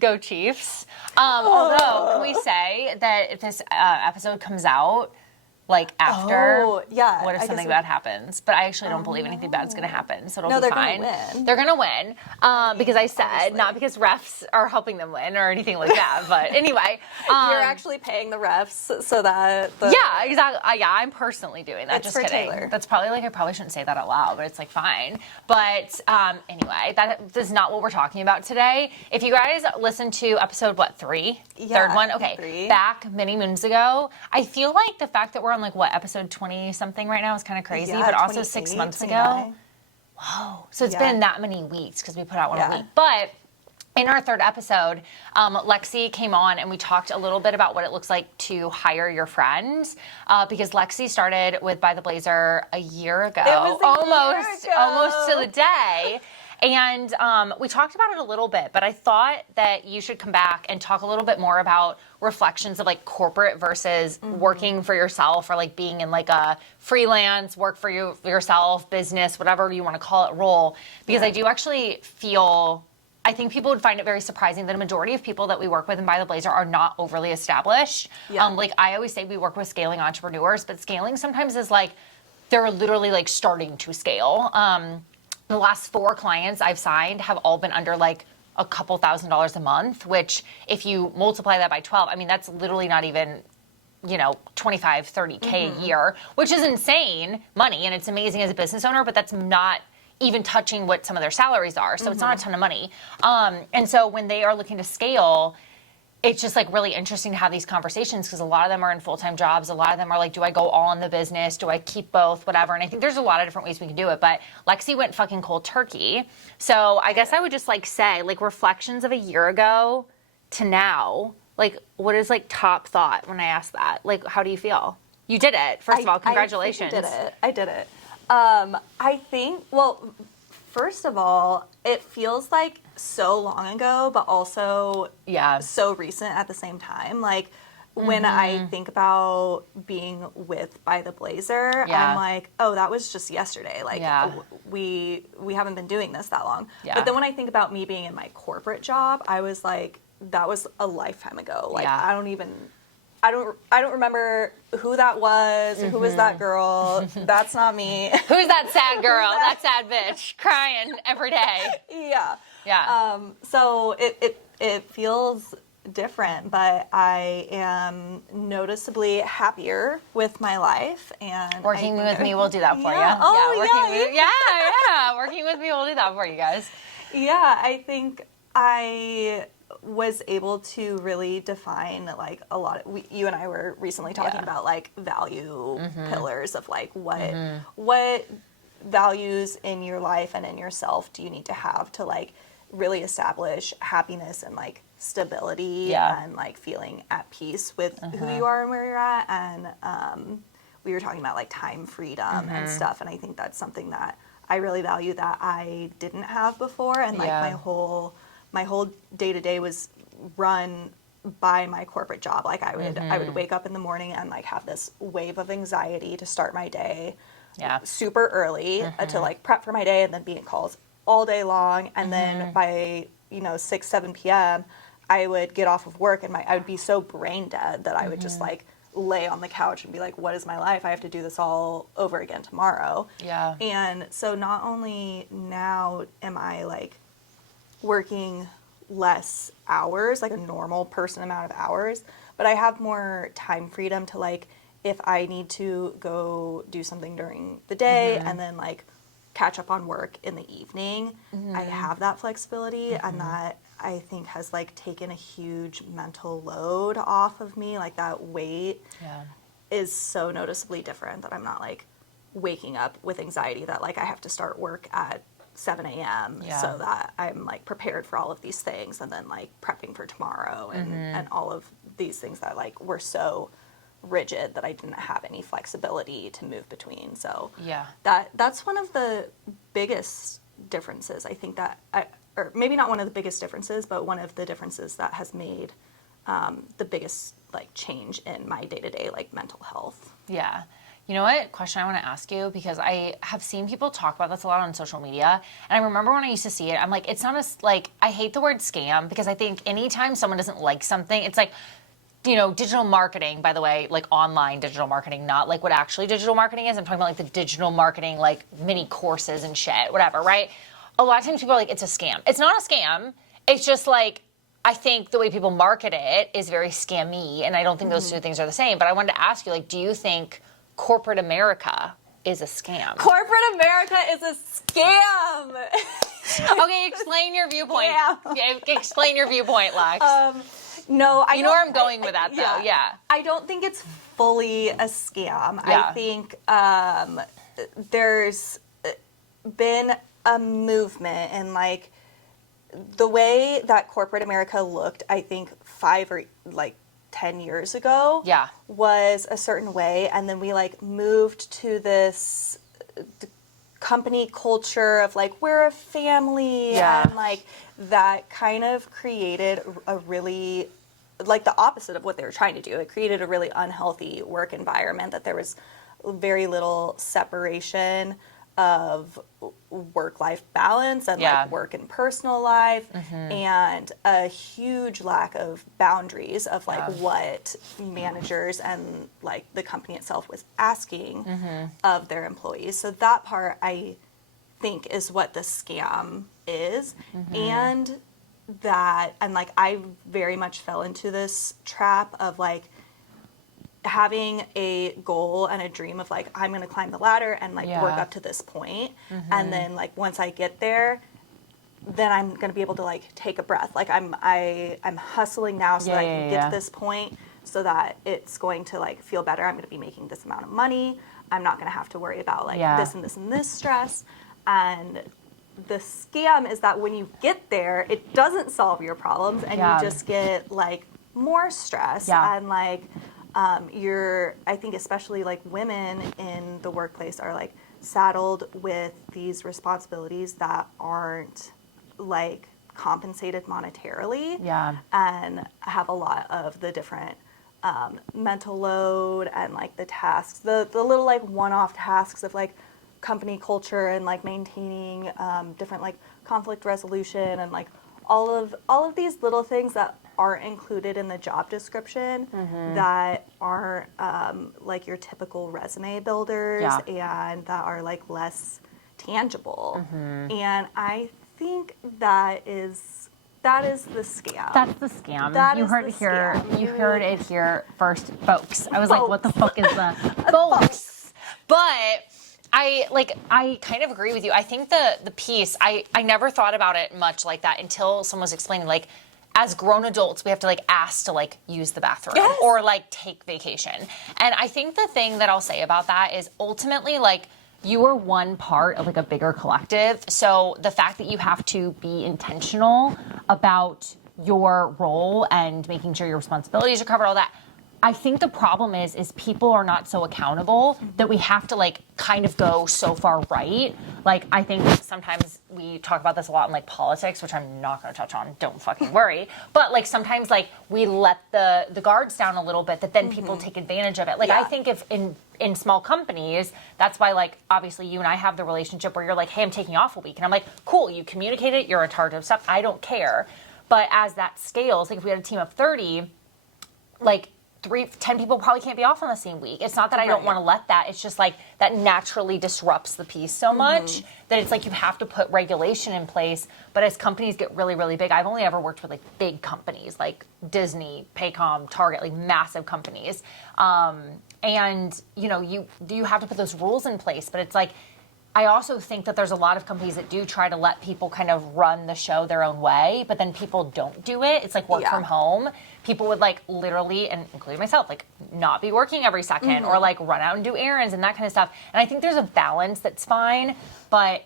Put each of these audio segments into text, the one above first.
Go Chiefs. Although, can we say that if this episode comes out, like after, what if something bad happens? But I actually don't believe anything bad's going to happen, so it'll be fine. They're going to win. Because I said, obviously. Not because refs are helping them win or anything like that, but anyway. You're actually paying the refs so that Yeah, exactly. Yeah, I'm personally doing that. It's Just for kidding. Taylor. That's probably I probably shouldn't say that out loud, but it's fine. But anyway, that is not what we're talking about today. If you guys listened to episode, 3? Yeah, Third one? Okay. 3. Back many moons ago. I feel like the fact that we're on episode 20 something right now is kind of crazy, but also 6 months 29. ago. Whoa. So it's been that many weeks because we put out one a week. But in our third episode, Lexi came on and we talked a little bit about what it looks like to hire your friends because Lexi started with By the Blazer a year ago. Almost to the day. And we talked about it a little bit, but I thought that you should come back and talk a little bit more about reflections of corporate versus working for yourself or being in a freelance, work for yourself, business, whatever you want to call it, role. Because I do actually feel, I think people would find it very surprising that a majority of people that we work with in By the Blazer are not overly established. Yeah. I always say we work with scaling entrepreneurs, but scaling sometimes is they're literally starting to scale. The last 4 clients I've signed have all been under a couple $1,000s a month, which if you multiply that by 12, I mean, that's literally not even, 25, 30K a year, which is insane money. And it's amazing as a business owner, but that's not even touching what some of their salaries are. So it's not a ton of money. And so when they are looking to scale, it's just really interesting to have these conversations because a lot of them are in full-time jobs. A lot of them are do I go all in the business? Do I keep both? Whatever. And I think there's a lot of different ways we can do it. But Lexi went fucking cold turkey. So I guess I would just say reflections of a year ago to now. What is top thought when I ask that? How do you feel? You did it. First of all, congratulations. I did it. I think, first of all, it feels so long ago, but also so recent at the same time. When I think about being with By the Blazer, I'm oh, that was just yesterday. We haven't been doing this that long. Yeah. But then when I think about me being in my corporate job, I was that was a lifetime ago. I don't remember who that was or who was that girl. That's not me. Who's that sad girl? That sad bitch crying every day. Yeah. Yeah. So it feels different, but I am noticeably happier with my life, and working with me will do that for you. Working with me will do that for you guys. Yeah, I think I was able to really define a lot of, you and I were recently talking about value pillars of what values in your life and in yourself do you need to have to really establish happiness and stability and feeling at peace with who you are and where you're at. And we were talking about time freedom and stuff, and I think that's something that I really value that I didn't have before. And my whole day-to-day was run by my corporate job. I would wake up in the morning and have this wave of anxiety to start my day super early to prep for my day, and then be in calls all day long. And then by 6, 7 p.m. I would get off of work and I would be so brain dead that I would just lay on the couch and be what is my life? I have to do this all over again tomorrow. Yeah. And so not only now am I working less hours, a normal person amount of hours, but I have more time freedom to if I need to go do something during the day and then catch up on work in the evening, I have that flexibility, and that I think has taken a huge mental load off of me. That weight is so noticeably different, that I'm not waking up with anxiety that I have to start work at 7 a.m. so that I'm prepared for all of these things, and then prepping for tomorrow and all of these things that were so rigid that I didn't have any flexibility to move between. So that's one of the biggest differences. I think that or maybe not one of the biggest differences, but one of the differences that has made the biggest change in my day-to-day mental health. Yeah. You know what question I want to ask you, because I have seen people talk about this a lot on social media, and I remember when I used to see it, I'm like, it's not I hate the word scam, because I think anytime someone doesn't like something, it's like, digital marketing, by the way, like online digital marketing, not like what actually digital marketing is. I'm talking about like the digital marketing, like mini courses and shit, whatever, right? A lot of times people are like, it's a scam. It's not a scam. It's just like, I think the way people market it is very scammy, and I don't think those two things are the same. But I wanted to ask you, like, do you think corporate America is a scam? Corporate America is a scam. Okay, explain your viewpoint. Yeah. Explain your viewpoint, Lex. No, you know where I'm going with that, though. Yeah. I don't think it's fully a scam. Yeah. I think there's been a movement, and like the way that corporate America looked, I think 5 or 10 years ago, was a certain way, and then we like moved to this company culture of like, we're a family, and like that kind of created a really, like, the opposite of what they were trying to do. It created a really unhealthy work environment, that there was very little separation of work-life balance and like work and personal life, and a huge lack of boundaries of like what managers and like the company itself was asking of their employees. So that part, I think, is what the scam is. And like I very much fell into this trap of like having a goal and a dream of like, I'm going to climb the ladder and like work up to this point. And then like once I get there, then I'm going to be able to like take a breath. Like I'm hustling now so that I can get to this point, so that it's going to like feel better. I'm going to be making this amount of money. I'm not going to have to worry about like this and this and this stress. And the scam is that when you get there, it doesn't solve your problems, and you just get like more stress and like, I think especially like women in the workplace are like saddled with these responsibilities that aren't like compensated monetarily, and have a lot of the different mental load and like the tasks, the little like one-off tasks of like company culture and like maintaining different like conflict resolution and like all of these little things that aren't included in the job description, that aren't like your typical resume builders, and that are like less tangible. And I think that is the scam. That's the scam. You heard it here. You heard it here first, folks. I was like, what the fuck is the folks? But I kind of agree with you. I think the piece, I never thought about it much like that until someone was explaining, like, as grown adults, we have to like ask to like use the bathroom or like take vacation. And I think the thing that I'll say about that is ultimately like you are one part of like a bigger collective. So the fact that you have to be intentional about your role and making sure your responsibilities are covered, all that. I think the problem is people are not so accountable that we have to like kind of go so far right. Like I think sometimes we talk about this a lot in like politics, which I'm not going to touch on. Don't fucking worry. But like sometimes like we let the guards down a little bit, that then people take advantage of it. Like I think if in small companies, that's why like obviously you and I have the relationship where you're like, hey, I'm taking off a week, and I'm like, cool, you communicate it, you're in charge of stuff, I don't care. But as that scales, like if we had a team of 30, like 10 people probably can't be off on the same week. It's not that I don't want to let that. It's just like that naturally disrupts the piece so much that it's like you have to put regulation in place. But as companies get really, really big, I've only ever worked with like big companies like Disney, Paycom, Target, like massive companies. And you know, you have to put those rules in place. But it's like, I also think that there's a lot of companies that do try to let people kind of run the show their own way, but then people don't do it. It's like work from home. People would like literally, and including myself, like not be working every second or like run out and do errands and that kind of stuff. And I think there's a balance that's fine, but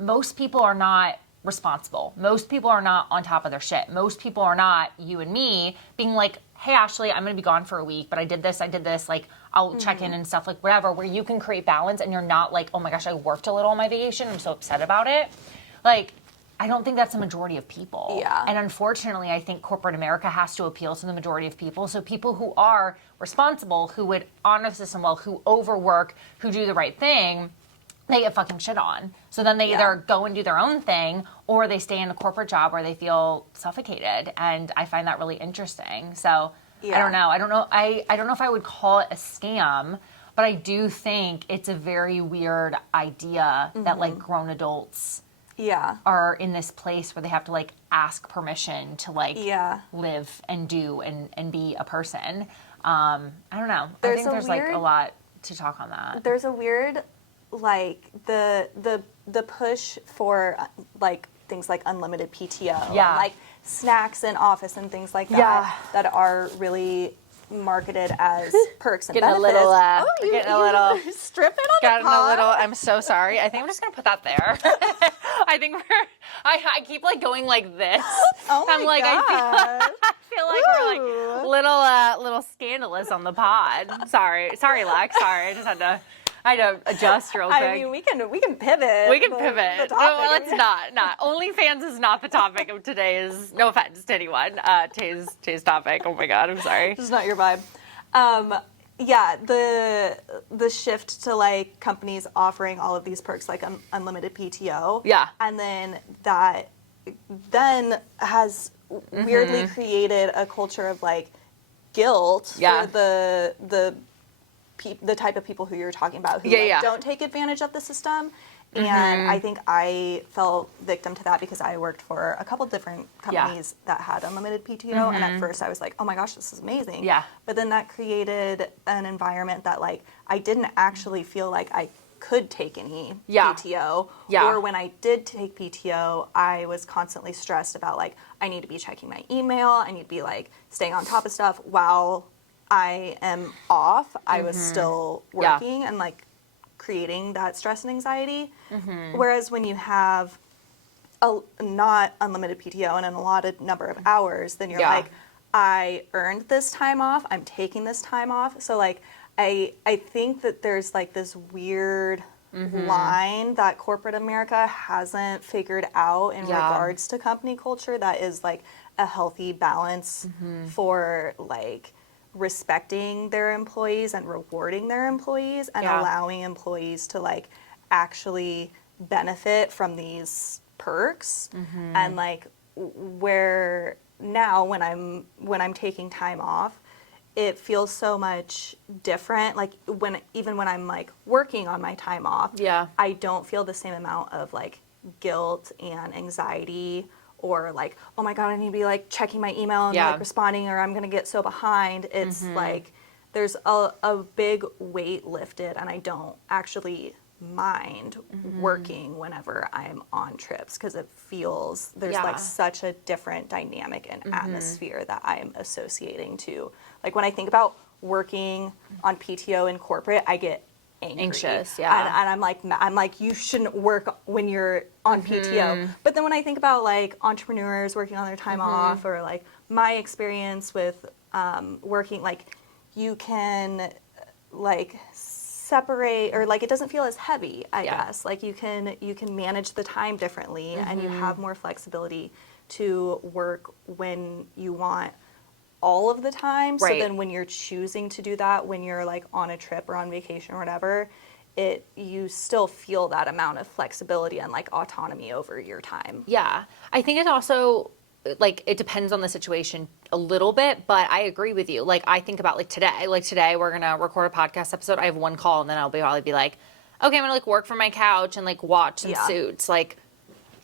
most people are not responsible. Most people are not on top of their shit. Most people are not, you and me, being like, hey, Ashley, I'm going to be gone for a week, but I did this, like, I'll check in and stuff, like, whatever, where you can create balance and you're not like, oh my gosh, I worked a little on my vacation, I'm so upset about it. Like, I don't think that's the majority of people. Yeah. And unfortunately, I think corporate America has to appeal to the majority of people. So people who are responsible, who would honor the system well, who overwork, who do the right thing, they get fucking shit on. So then they either go and do their own thing, or they stay in a corporate job where they feel suffocated. And I find that really interesting. So I don't know. I don't know if I would call it a scam, but I do think it's a very weird idea that like grown adults are in this place where they have to like ask permission to like live and do and be a person. I don't know. I think there's like a lot to talk on that. There's a weird like the push for like things like unlimited PTO, and, like snacks in office and things like that that are really marketed as perks and benefits. Getting a little stripping on the pod. I'm so sorry. I think I'm just gonna put that there. I think I keep like going like this. Oh my God. I feel like we're like little scandalous on the pod. Sorry, Lex. Sorry, I just had to adjust real quick. I mean, we can pivot. We can pivot. No, let's not. OnlyFans is not the topic of today's. No offense to anyone. Today's topic. Oh my God, I'm sorry. This is not your vibe. The shift to like companies offering all of these perks like unlimited PTO. Yeah. And then that has weirdly created a culture of like guilt for the type of people who you're talking about who don't take advantage of the system. And I think I fell victim to that because I worked for a couple different companies that had unlimited PTO. And at first I was like, oh my gosh, this is amazing. Yeah. But then that created an environment that like I didn't actually feel like I could take any PTO. Or when I did take PTO, I was constantly stressed about like, I need to be checking my email. I need to be like staying on top of stuff while I am off. I was still working and like creating that stress and anxiety. Whereas when you have a not unlimited PTO and an allotted number of hours, then you're like, I earned this time off. I'm taking this time off. So like, I think that there's like this weird line that corporate America hasn't figured out in regards to company culture that is like a healthy balance for like respecting their employees and rewarding their employees and allowing employees to like actually benefit from these perks. And like where now when I'm taking time off, it feels so much different. Like when I'm like working on my time off, I don't feel the same amount of like guilt and anxiety or like, oh my God, I need to be like checking my email and like responding or I'm going to get so behind. It's like there's a big weight lifted and I don't actually mind working whenever I'm on trips because it feels there's like such a different dynamic and atmosphere that I'm associating to. Like when I think about working on PTO in corporate, I get anxious, and I'm like, you shouldn't work when you're on PTO. But then when I think about like entrepreneurs working on their time off, or like my experience with working, like you can like separate, or like it doesn't feel as heavy. I guess like you can manage the time differently, and you have more flexibility to work when you want all of the time. So then when you're choosing to do that, when you're like on a trip or on vacation or whatever, you still feel that amount of flexibility and like autonomy over your time. Yeah. I think it's also like, it depends on the situation a little bit, but I agree with you. Like I think about like today we're going to record a podcast episode. I have one call and then I'll probably be like, okay, I'm going to like work from my couch and like watch some Suits. Like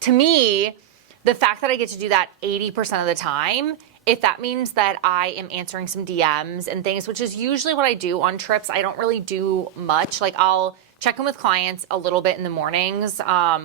to me, the fact that I get to do that 80% of the time, if that means that I am answering some DMs and things, which is usually what I do on trips, I don't really do much. Like I'll check in with clients a little bit in the mornings,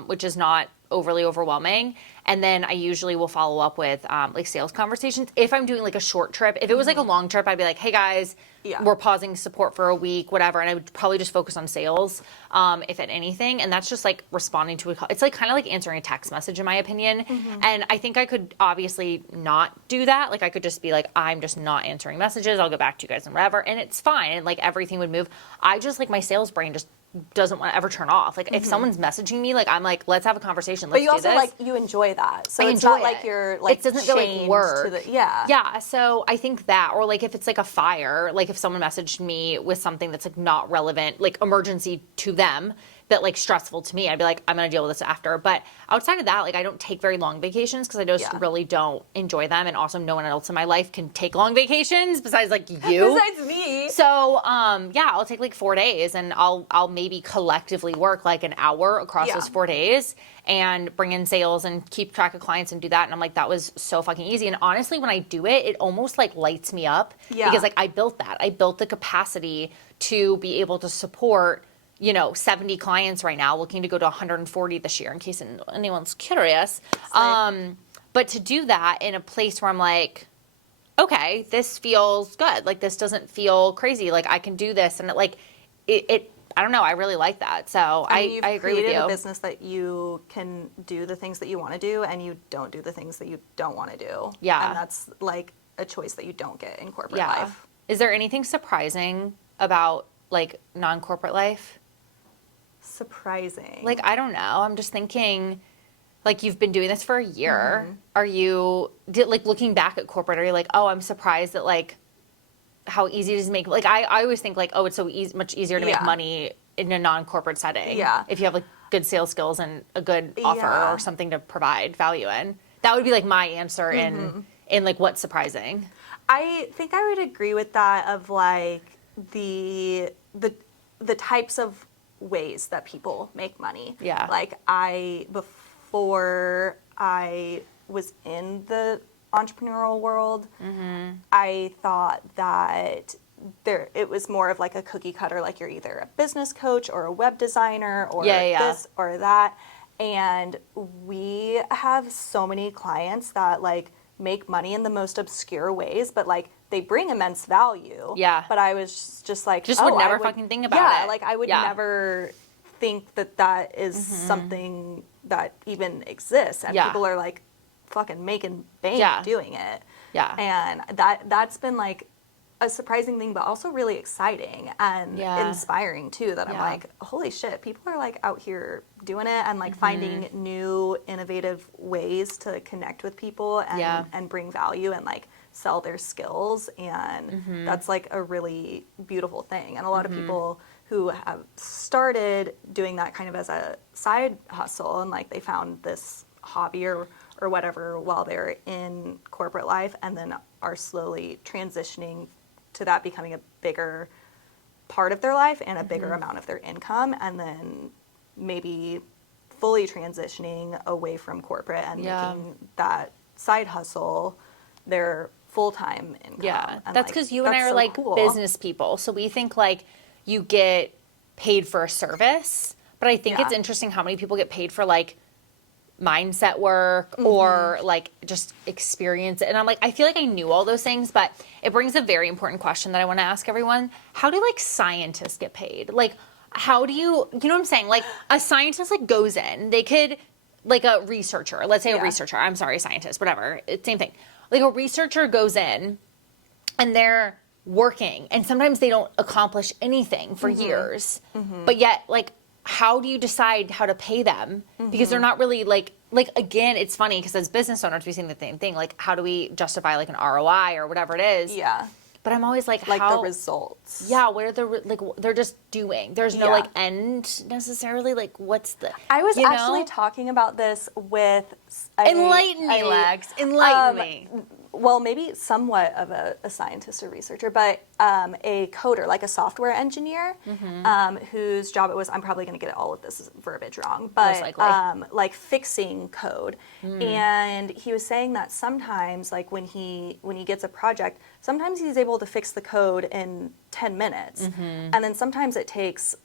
which is not overly overwhelming. And then I usually will follow up with like sales conversations. If I'm doing like a short trip, if it was like a long trip, I'd be like, hey guys, we're pausing support for a week, whatever. And I would probably just focus on sales, if at anything. And that's just like responding to a call. It's like kind of like answering a text message in my opinion. And I think I could obviously not do that. Like I could just be like, I'm just not answering messages. I'll get back to you guys and whatever. And it's fine. And like everything would move. I just like my sales brain just doesn't want to ever turn off. Like, if someone's messaging me, like, I'm like, let's have a conversation. Let's but you do also, this. like, you enjoy that. So I it's enjoy not it. like you're, like, it doesn't feel like work. Yeah. So I think that, or like if it's like a fire, like if someone messaged me with something that's like not relevant, like emergency to them, that like stressful to me, I'd be like, I'm gonna deal with this after. But outside of that, like I don't take very long vacations because I just really don't enjoy them, and also no one else in my life can take long vacations besides like you. Besides me. So yeah, I'll take like 4 days, and I'll maybe collectively work like an hour across those 4 days and bring in sales and keep track of clients and do that. And I'm like, that was so fucking easy. And honestly, when I do it, it almost like lights me up because like I built that. I built the capacity to be able to support 70 clients right now, looking to go to 140 this year, in case anyone's curious. But to do that in a place where I'm like, okay, this feels good. Like, this doesn't feel crazy. Like, I can do this. And it I don't know. I really like that. So I agree with you. You've created a business that you can do the things that you want to do, and you don't do the things that you don't want to do. Yeah. And that's like a choice that you don't get in corporate life. Is there anything surprising about like non-corporate life? Surprising. Like, I don't know. I'm just thinking, like, you've been doing this for a year. Are you, like, looking back at corporate, are you like, oh, I'm surprised that, like, how easy it is to make, like, I always think, like, oh, it's so much easier to make money in a non-corporate setting. Yeah. If you have, like, good sales skills and a good offer or something to provide value in. That would be, like, my answer in like, what's surprising. I think I would agree with that of, like, the types of ways that people make money. Yeah. Like, before I was in the entrepreneurial world, I thought that it was more of like a cookie cutter, like you're either a business coach or a web designer or this or that. And we have so many clients that like make money in the most obscure ways, but like they bring immense value. Yeah. But I was just like, would never fucking think about it. Yeah, like I would never think that is something that even exists, and people are like fucking making bank doing it. Yeah. And that's been like a surprising thing, but also really exciting and inspiring too, that I'm like, holy shit, people are like out here doing it and like finding new innovative ways to connect with people and bring value and like sell their skills. And that's like a really beautiful thing. And a lot of people who have started doing that kind of as a side hustle, and like they found this hobby or whatever while they're in corporate life, and then are slowly transitioning to that becoming a bigger part of their life and a bigger amount of their income, and then maybe fully transitioning away from corporate and making that side hustle their full-time income. Yeah, and that's because you and I are so like cool. business people, so we think like you get paid for a service, but I think it's interesting how many people get paid for like mindset work or like just experience. And I'm like, I feel like I knew all those things, but it brings a very important question that I want to ask everyone. How do like scientists get paid? Like, how do you know what I'm saying? Like a scientist like goes in, they could, like a researcher, let's say a researcher, I'm sorry, scientist, whatever, it's same thing. Like a researcher goes in and they're working, and sometimes they don't accomplish anything for years, but yet like, how do you decide how to pay them? Because they're not really like again, it's funny because as business owners, we say the same thing. Like, how do we justify like an ROI or whatever it is? Yeah. But I'm always like the results. Yeah, what are the like? They're just doing. There's no like end necessarily. Like, what's the? I was actually talking about this with. Enlighten me, Lex. Enlighten me. Well, maybe somewhat of a scientist or researcher, but a coder, like a software engineer, whose job it was. I'm probably going to get all of this verbiage wrong, but like fixing code. And he was saying that sometimes, like when he gets a project, sometimes he's able to fix the code in 10 minutes, and then sometimes it takes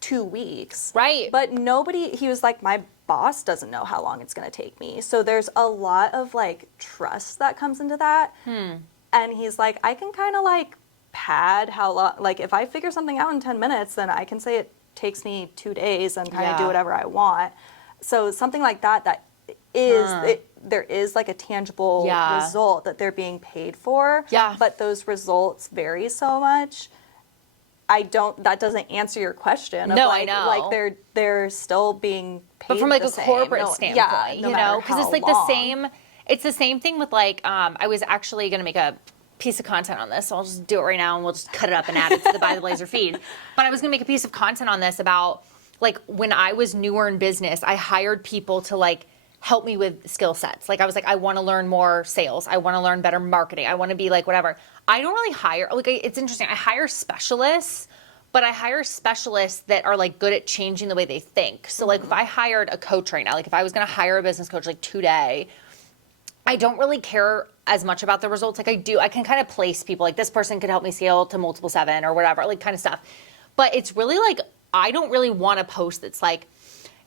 2 weeks. Right. But he was like, my boss doesn't know how long it's going to take me. So there's a lot of like trust that comes into that. And he's like, I can kind of like pad how long, like if I figure something out in 10 minutes, then I can say it takes me 2 days and kind of do whatever I want. So something like that is, there is like a tangible result that they're being paid for. Yeah. But those results vary so much. that doesn't answer your question. Of No, like, I know. Like they're still being paid but from like the a same. corporate standpoint, no you matter know, because it's how like long. the same. It's the same thing with like I was actually going to make a piece of content on this, so I'll just do it right now and we'll just cut it up and add it to the By the Blazer feed. But I was going to make a piece of content on this about like when I was newer in business, I hired people to like help me with skill sets. Like I was like, I want to learn more sales. I want to learn better marketing. I want to be like whatever. I don't really hire, like it's interesting. I hire specialists, but I hire specialists that are like good at changing the way they think. So like if I hired a coach right now, like if I was going to hire a business coach like today, I don't really care as much about the results. Like I can kind of place people like this person could help me scale to multiple 7 or whatever, like kind of stuff. But it's really like, I don't really want a post that's like,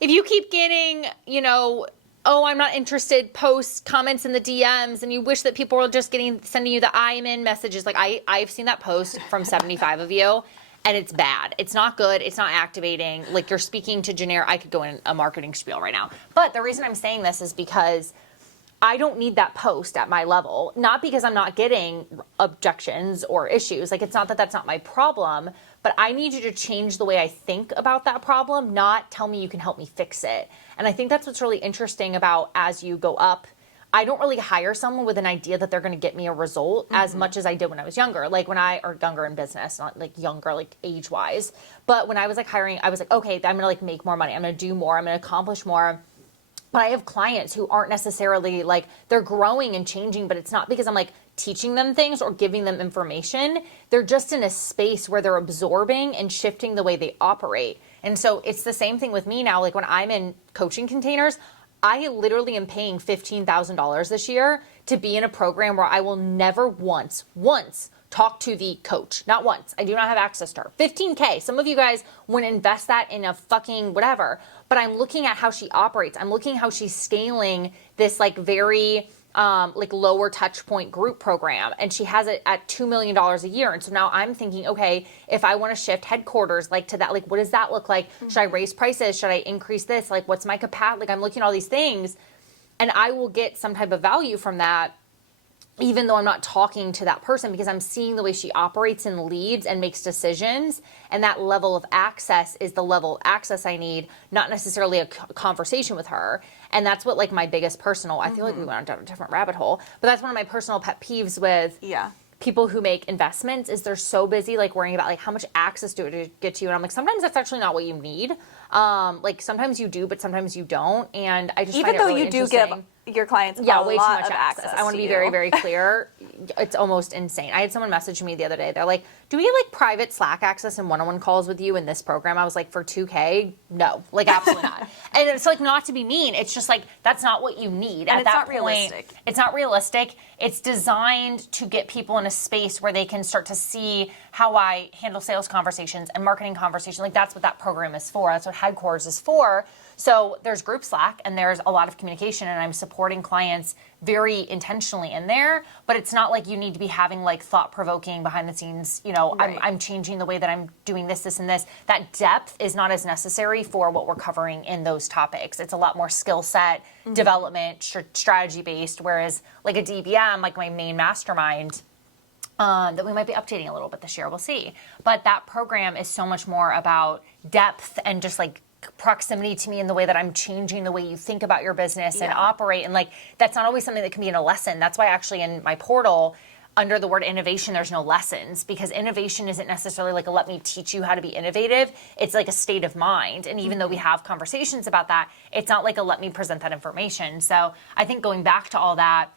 if you keep getting, you know, oh, I'm not interested, posts, comments in the DMs, and you wish that people were just sending you the I'm in messages. Like I've seen that post from 75 of you, and it's bad. It's not good. It's not activating. Like you're speaking to generic. I could go in a marketing spiel right now. But the reason I'm saying this is because I don't need that post at my level. Not because I'm not getting objections or issues. Like it's not that that's not my problem, but I need you to change the way I think about that problem, not tell me you can help me fix it. And I think that's what's really interesting about as you go up. I don't really hire someone with an idea that they're going to get me a result as much as I did when I was younger. Like or younger in business, not like younger, like age wise. But when I was like hiring, I was like, okay, I'm going to like make more money. I'm going to do more. I'm going to accomplish more. But I have clients who aren't necessarily like, they're growing and changing, but it's not because I'm like teaching them things or giving them information. They're just in a space where they're absorbing and shifting the way they operate. And so it's the same thing with me now. Like when I'm in coaching containers, I literally am paying $15,000 this year to be in a program where I will never once talk to the coach. Not once. I do not have access to her. $15K. Some of you guys want to invest that in a fucking whatever. But I'm looking at how she operates. I'm looking at how she's scaling this like very like lower touch point group program. And she has it at $2 million a year. And so now I'm thinking, okay, if I want to shift headquarters like to that, like what does that look like? Should I raise prices? Should I increase this? Like what's my capacity? Like I'm looking at all these things and I will get some type of value from that, even though I'm not talking to that person, because I'm seeing the way she operates and leads and makes decisions. And that level of access is the level of access I need, not necessarily a conversation with her. And that's what like my biggest personal, I feel like we went down a different rabbit hole, but that's one of my personal pet peeves with people who make investments is they're so busy like worrying about like how much access do it get to you. And I'm like, sometimes that's actually not what you need. Like sometimes you do, but sometimes you don't. And I just even find though it really you do give your clients way a too lot much of access. I want to be very, very clear. It's almost insane. I had someone message me the other day. They're like, do we get like private Slack access and one-on-one calls with you in this program? I was like, for $2K? No, like absolutely not. And it's like not to be mean. It's just like, that's not what you need. And at it's that not point, realistic. It's not realistic. It's designed to get people in a space where they can start to see how I handle sales conversations and marketing conversations. Like that's what that program is for. That's what headquarters is for. So there's group Slack and there's a lot of communication and I'm supporting clients very intentionally in there, but it's not like you need to be having like thought-provoking behind the scenes, you know, Right. I'm changing the way that I'm doing this, and this. That depth is not as necessary for what we're covering in those topics. It's a lot more skill set, development, strategy-based, whereas like a DBM, like my main mastermind, that we might be updating a little bit this year, we'll see. But that program is so much more about depth and just like proximity to me in the way that I'm changing the way you think about your business and operate. And like, that's not always something that can be in a lesson. That's why actually in my portal, under the word innovation, there's no lessons, because innovation isn't necessarily like a let me teach you how to be innovative. It's like a state of mind. And even though we have conversations about that, it's not like a let me present that information. So I think going back to all that,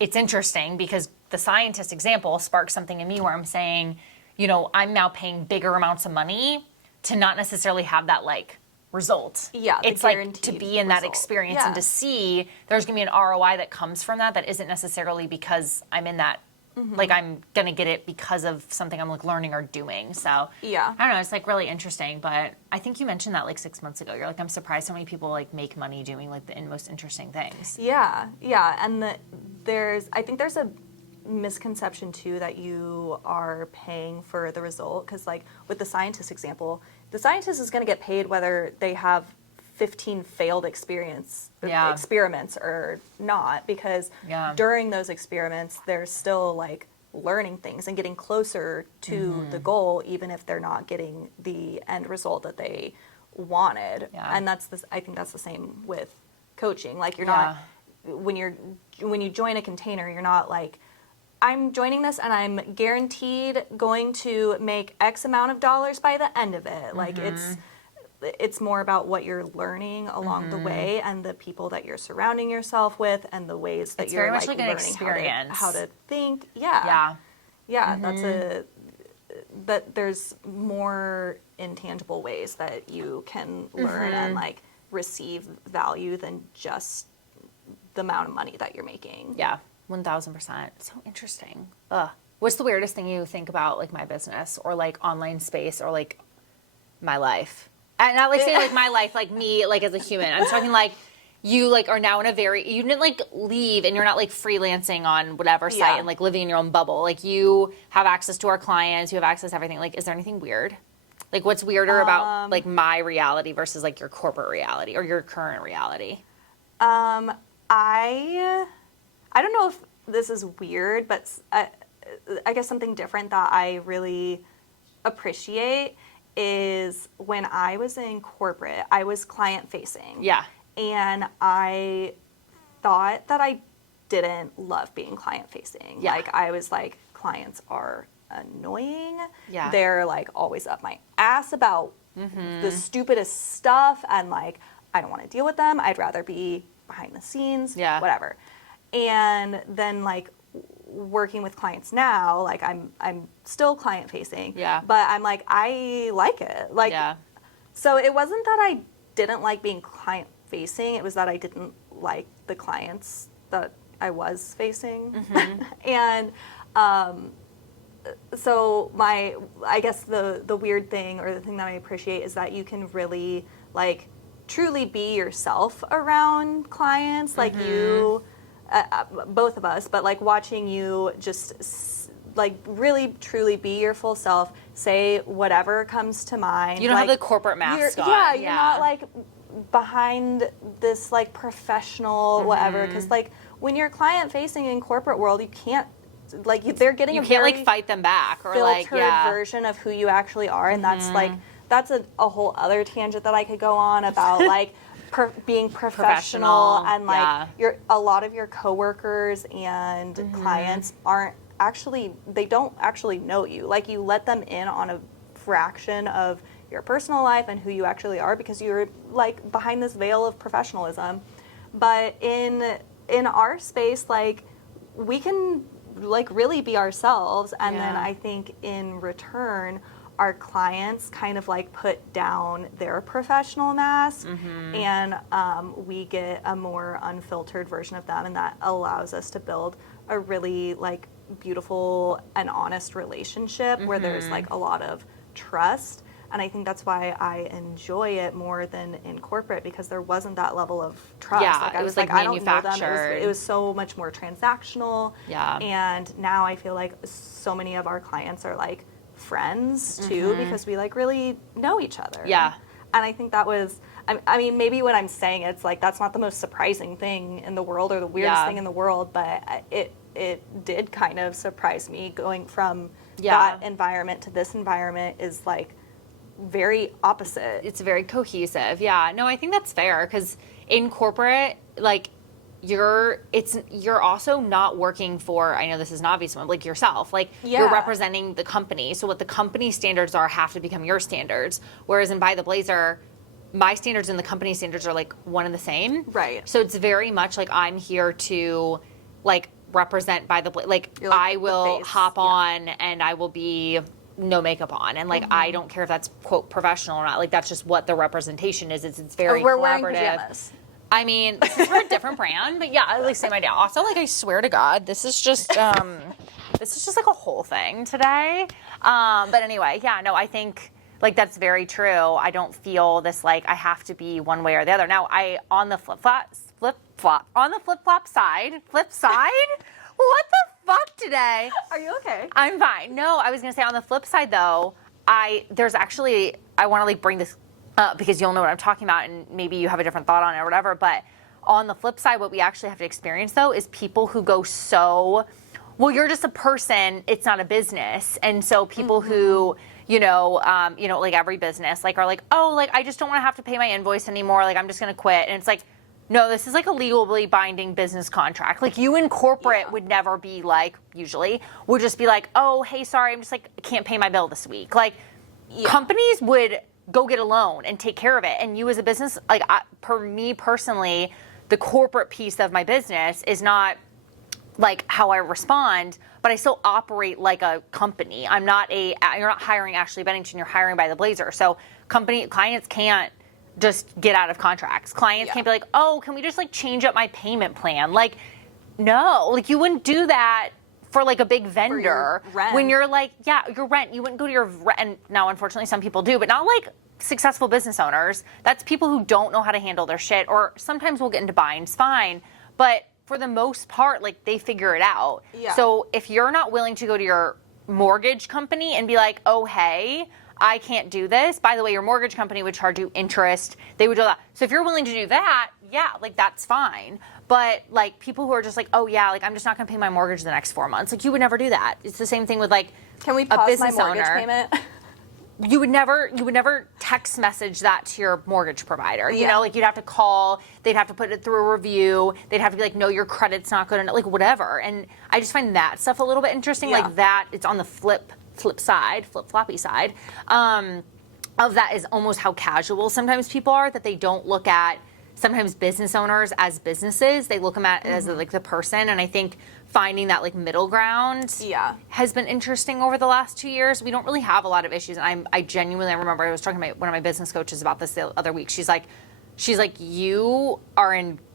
it's interesting because the scientist example sparks something in me where I'm saying, you know, I'm now paying bigger amounts of money to not necessarily have that like result. Yeah, it's like to be in that experience and to see there's going to be an ROI that comes from that isn't necessarily because I'm in that, like I'm going to get it because of something I'm like learning or doing. So I don't know, it's like really interesting, but I think you mentioned that like 6 months ago. You're like, I'm surprised so many people like make money doing like the most interesting things. Yeah. And I think there's a misconception too that you are paying for the result, because like with the scientist example, the scientist is going to get paid whether they have 15 failed experiments or not, because during those experiments there's still like learning things and getting closer to the goal, even if they're not getting the end result that they wanted. Yeah. And I think that's the same with coaching. Like you're not, when you join a container, you're not like, I'm joining this and I'm guaranteed going to make X amount of dollars by the end of it. Like it's more about what you're learning along the way and the people that you're surrounding yourself with and the ways that you're like learning how to think. Yeah. That there's more intangible ways that you can learn and like receive value than just the amount of money that you're making. Yeah. 1,000%. So interesting. What's the weirdest thing you think about like my business or like online space or like my life? And not like saying like my life, like me, like as a human. I'm talking like you like are now in you didn't like leave and you're not like freelancing on whatever site and like living in your own bubble. Like you have access to our clients, you have access to everything. Like, is there anything weird? Like what's weirder about like my reality versus like your corporate reality or your current reality? I don't know if this is weird, but I guess something different that I really appreciate is when I was in corporate, I was client facing. Yeah. And I thought that I didn't love being client facing. Yeah. Like I was like, clients are annoying. Yeah. They're like always up my ass about the stupidest stuff. And like, I don't want to deal with them. I'd rather be behind the scenes, whatever. And then like working with clients now, like I'm still client facing, but I'm like, I like it. Like, so it wasn't that I didn't like being client facing. It was that I didn't like the clients that I was facing. And, so I guess the weird thing or the thing that I appreciate is that you can really like truly be yourself around clients. Like you, both of us, but like watching you just like really truly be your full self, say whatever comes to mind. You don't like, have the corporate mask on. Yeah, you're not like behind this like professional whatever. Because like when you're client facing in corporate world, you can't like they're getting you can't like fight them back or like version of who you actually are, and that's like that's a whole other tangent that I could go on about like. Being professional and like a lot of your coworkers and clients they don't actually know you. Like you let them in on a fraction of your personal life and who you actually are because you're like behind this veil of professionalism. But in our space, like we can like really be ourselves, and then I think in return our clients kind of like put down their professional mask and we get a more unfiltered version of them, and that allows us to build a really like beautiful and honest relationship where there's like a lot of trust. And I think that's why I enjoy it more than in corporate, because there wasn't that level of trust. Yeah, like, I was like, I don't know them. It was so much more transactional. Yeah. And now I feel like so many of our clients are like friends too, because we like really know each other. Yeah. And I think that was, I mean, maybe when I'm saying it's like, that's not the most surprising thing in the world or the weirdest thing in the world, but it did kind of surprise me going from that environment to this environment is like very opposite. It's very cohesive. Yeah. No, I think that's fair because in corporate, like you're also not working for, I know this is an obvious one, like yourself. Like you're representing the company. So what the company standards are have to become your standards. Whereas in By the Blazer, my standards and the company standards are like one and the same. Right. So it's very much like I'm here to like represent By the Blazer. Like I will hop on and I will be no makeup on, and like I don't care if that's quote professional or not. Like that's just what the representation is. It's very we're collaborative. wearing pajamas. I mean, this is for a different brand, but yeah, at least same idea. Also, like I swear to God, this is just like a whole thing today. But anyway, yeah, no, I think like that's very true. I don't feel this like I have to be one way or the other. Now, on the flip side. What the fuck today? Are you okay? I'm fine. No, I was gonna say on the flip side though, I want to like bring this up because you'll know what I'm talking about, and maybe you have a different thought on it or whatever. But on the flip side, what we actually have to experience though is people who go so well, you're just a person, it's not a business. And so people who, like every business, like are like, oh, like I just don't want to have to pay my invoice anymore. Like I'm just going to quit. And it's like, no, this is like a legally binding business contract. Like you in corporate would never be like, usually, would just be like, oh, hey, sorry, I'm just like, can't pay my bill this week. Like companies would go get a loan and take care of it. And you as a business, like for me personally, the corporate piece of my business is not like how I respond, but I still operate like a company. You're not hiring Ashley Bennington, you're hiring by the Blaser. So clients can't just get out of contracts. Clients can't be like, oh, can we just like change up my payment plan? Like, no, like you wouldn't do that for like a big vendor when you're like, your rent. You wouldn't go to your rent. And now, unfortunately, some people do, but not like successful business owners. That's people who don't know how to handle their shit, or sometimes we'll get into binds, fine. But for the most part, like they figure it out. Yeah. So if you're not willing to go to your mortgage company and be like, oh, hey, I can't do this. By the way, your mortgage company would charge you interest. They would do that. So if you're willing to do that, like that's fine. But like people who are just like, oh yeah, like I'm just not going to pay my mortgage the next 4 months. Like you would never do that. It's the same thing with like can we pause my mortgage payment? You would never text message that to your mortgage provider. You know, like you'd have to call, they'd have to put it through a review, they'd have to be like, no, your credit's not good enough, like whatever. And I just find that stuff a little bit interesting. Like that, it's on the flip-floppy side of that is almost how casual sometimes people are, that they don't look at sometimes business owners as businesses. They look them at as like the person. And I think finding that like middle ground has been interesting over the last 2 years. We don't really have a lot of issues. And I genuinely remember I was talking to one of my business coaches about this the other week. She's like, you're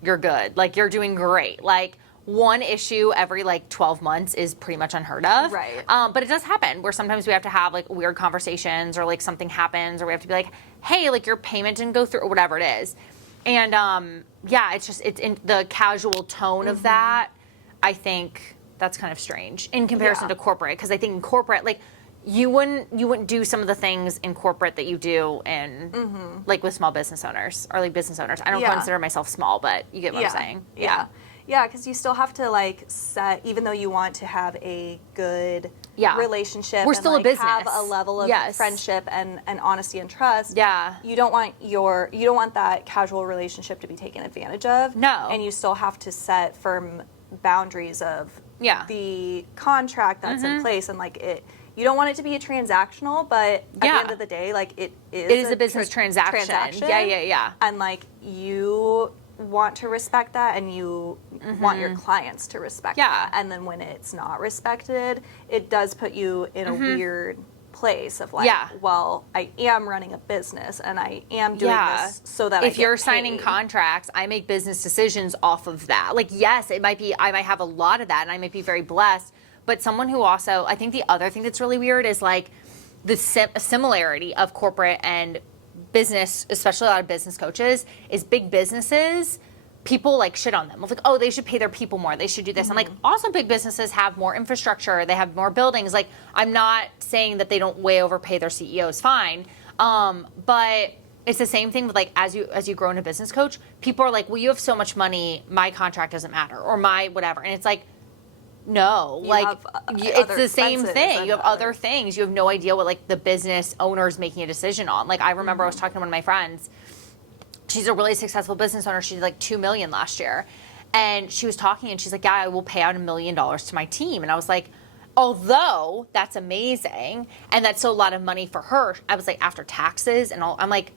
good. Like you're doing great. Like one issue every like 12 months is pretty much unheard of. Right. But it does happen where sometimes we have to have like weird conversations or like something happens or we have to be like, hey, like your payment didn't go through or whatever it is. And it's in the casual tone of that. I think that's kind of strange in comparison to corporate, because I think in corporate, like you wouldn't do some of the things in corporate that you do in like with small business owners or like business owners. I don't consider myself small, but you get what I'm saying. Yeah, because you still have to like set, even though you want to have a good relationship. We're still and, a like, business. have a level of friendship and honesty and trust. Yeah. You don't want that casual relationship to be taken advantage of. No. And you still have to set firm boundaries of the contract that's in place, and like you don't want it to be a transactional, but at the end of the day, like it is a business transaction. Yeah. And like you want to respect that, and you want your clients to respect that. And then when it's not respected, it does put you in a weird place of like, well, I am running a business and I am doing this so that if you're signing contracts, I make business decisions off of that. Like, yes, I might have a lot of that and I might be very blessed, but someone who also, I think the other thing that's really weird is like the similarity of corporate and business, especially a lot of business coaches, is big businesses, people like shit on them. Like, oh, they should pay their people more. They should do this. I'm like, also big businesses have more infrastructure. They have more buildings. Like, I'm not saying that they don't way overpay their CEOs. Fine. But it's the same thing with like, as you grow into business coach, people are like, well, you have so much money. My contract doesn't matter, or my whatever. And it's like, no, like it's the same thing. You have other things. You have no idea what like the business owner is making a decision on. Like I remember I was talking to one of my friends. She's a really successful business owner. She did like $2 million last year. And she was talking and she's like, yeah, I will pay out $1 million to my team. And I was like, although that's amazing and that's a lot of money for her, I was like, after taxes and all, I'm like,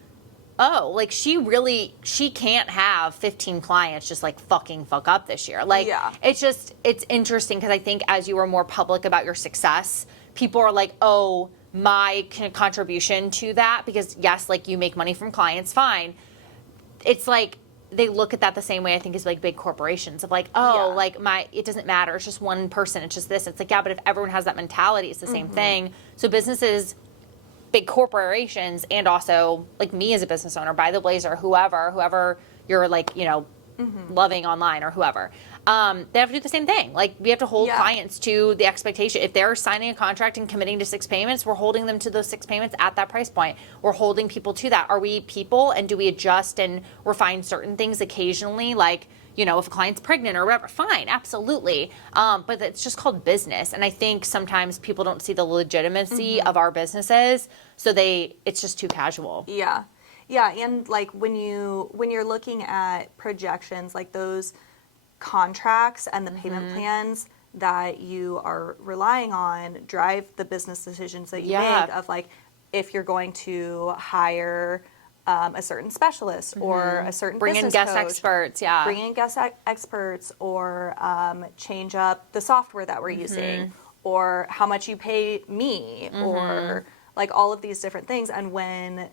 oh, like she can't have 15 clients just like fuck up this year. Like it's interesting because I think as you are more public about your success, people are like, oh, my contribution to that, because yes, like you make money from clients, fine. It's like they look at that the same way I think as like big corporations of like, oh, like it doesn't matter. It's just one person. It's just this. It's like, yeah, but if everyone has that mentality, it's the same thing. So businesses, big corporations, and also like me as a business owner, by the Blaser, whoever you're like, you know, loving online or whoever, they have to do the same thing. Like we have to hold clients to the expectation. If they're signing a contract and committing to 6 payments, we're holding them to those 6 payments at that price point. We're holding people to that. Are we people, and do we adjust and refine certain things occasionally? Like, if a client's pregnant or whatever, fine, absolutely. But it's just called business. And I think sometimes people don't see the legitimacy of our businesses. So it's just too casual. Yeah. Yeah. And like when you're looking at projections, like those contracts and the payment plans that you are relying on drive the business decisions that you make of like, if you're going to hire a certain specialist or a certain bring in business guest coach, experts, bring in guest experts, or change up the software that we're using, or how much you pay me, or like all of these different things. And when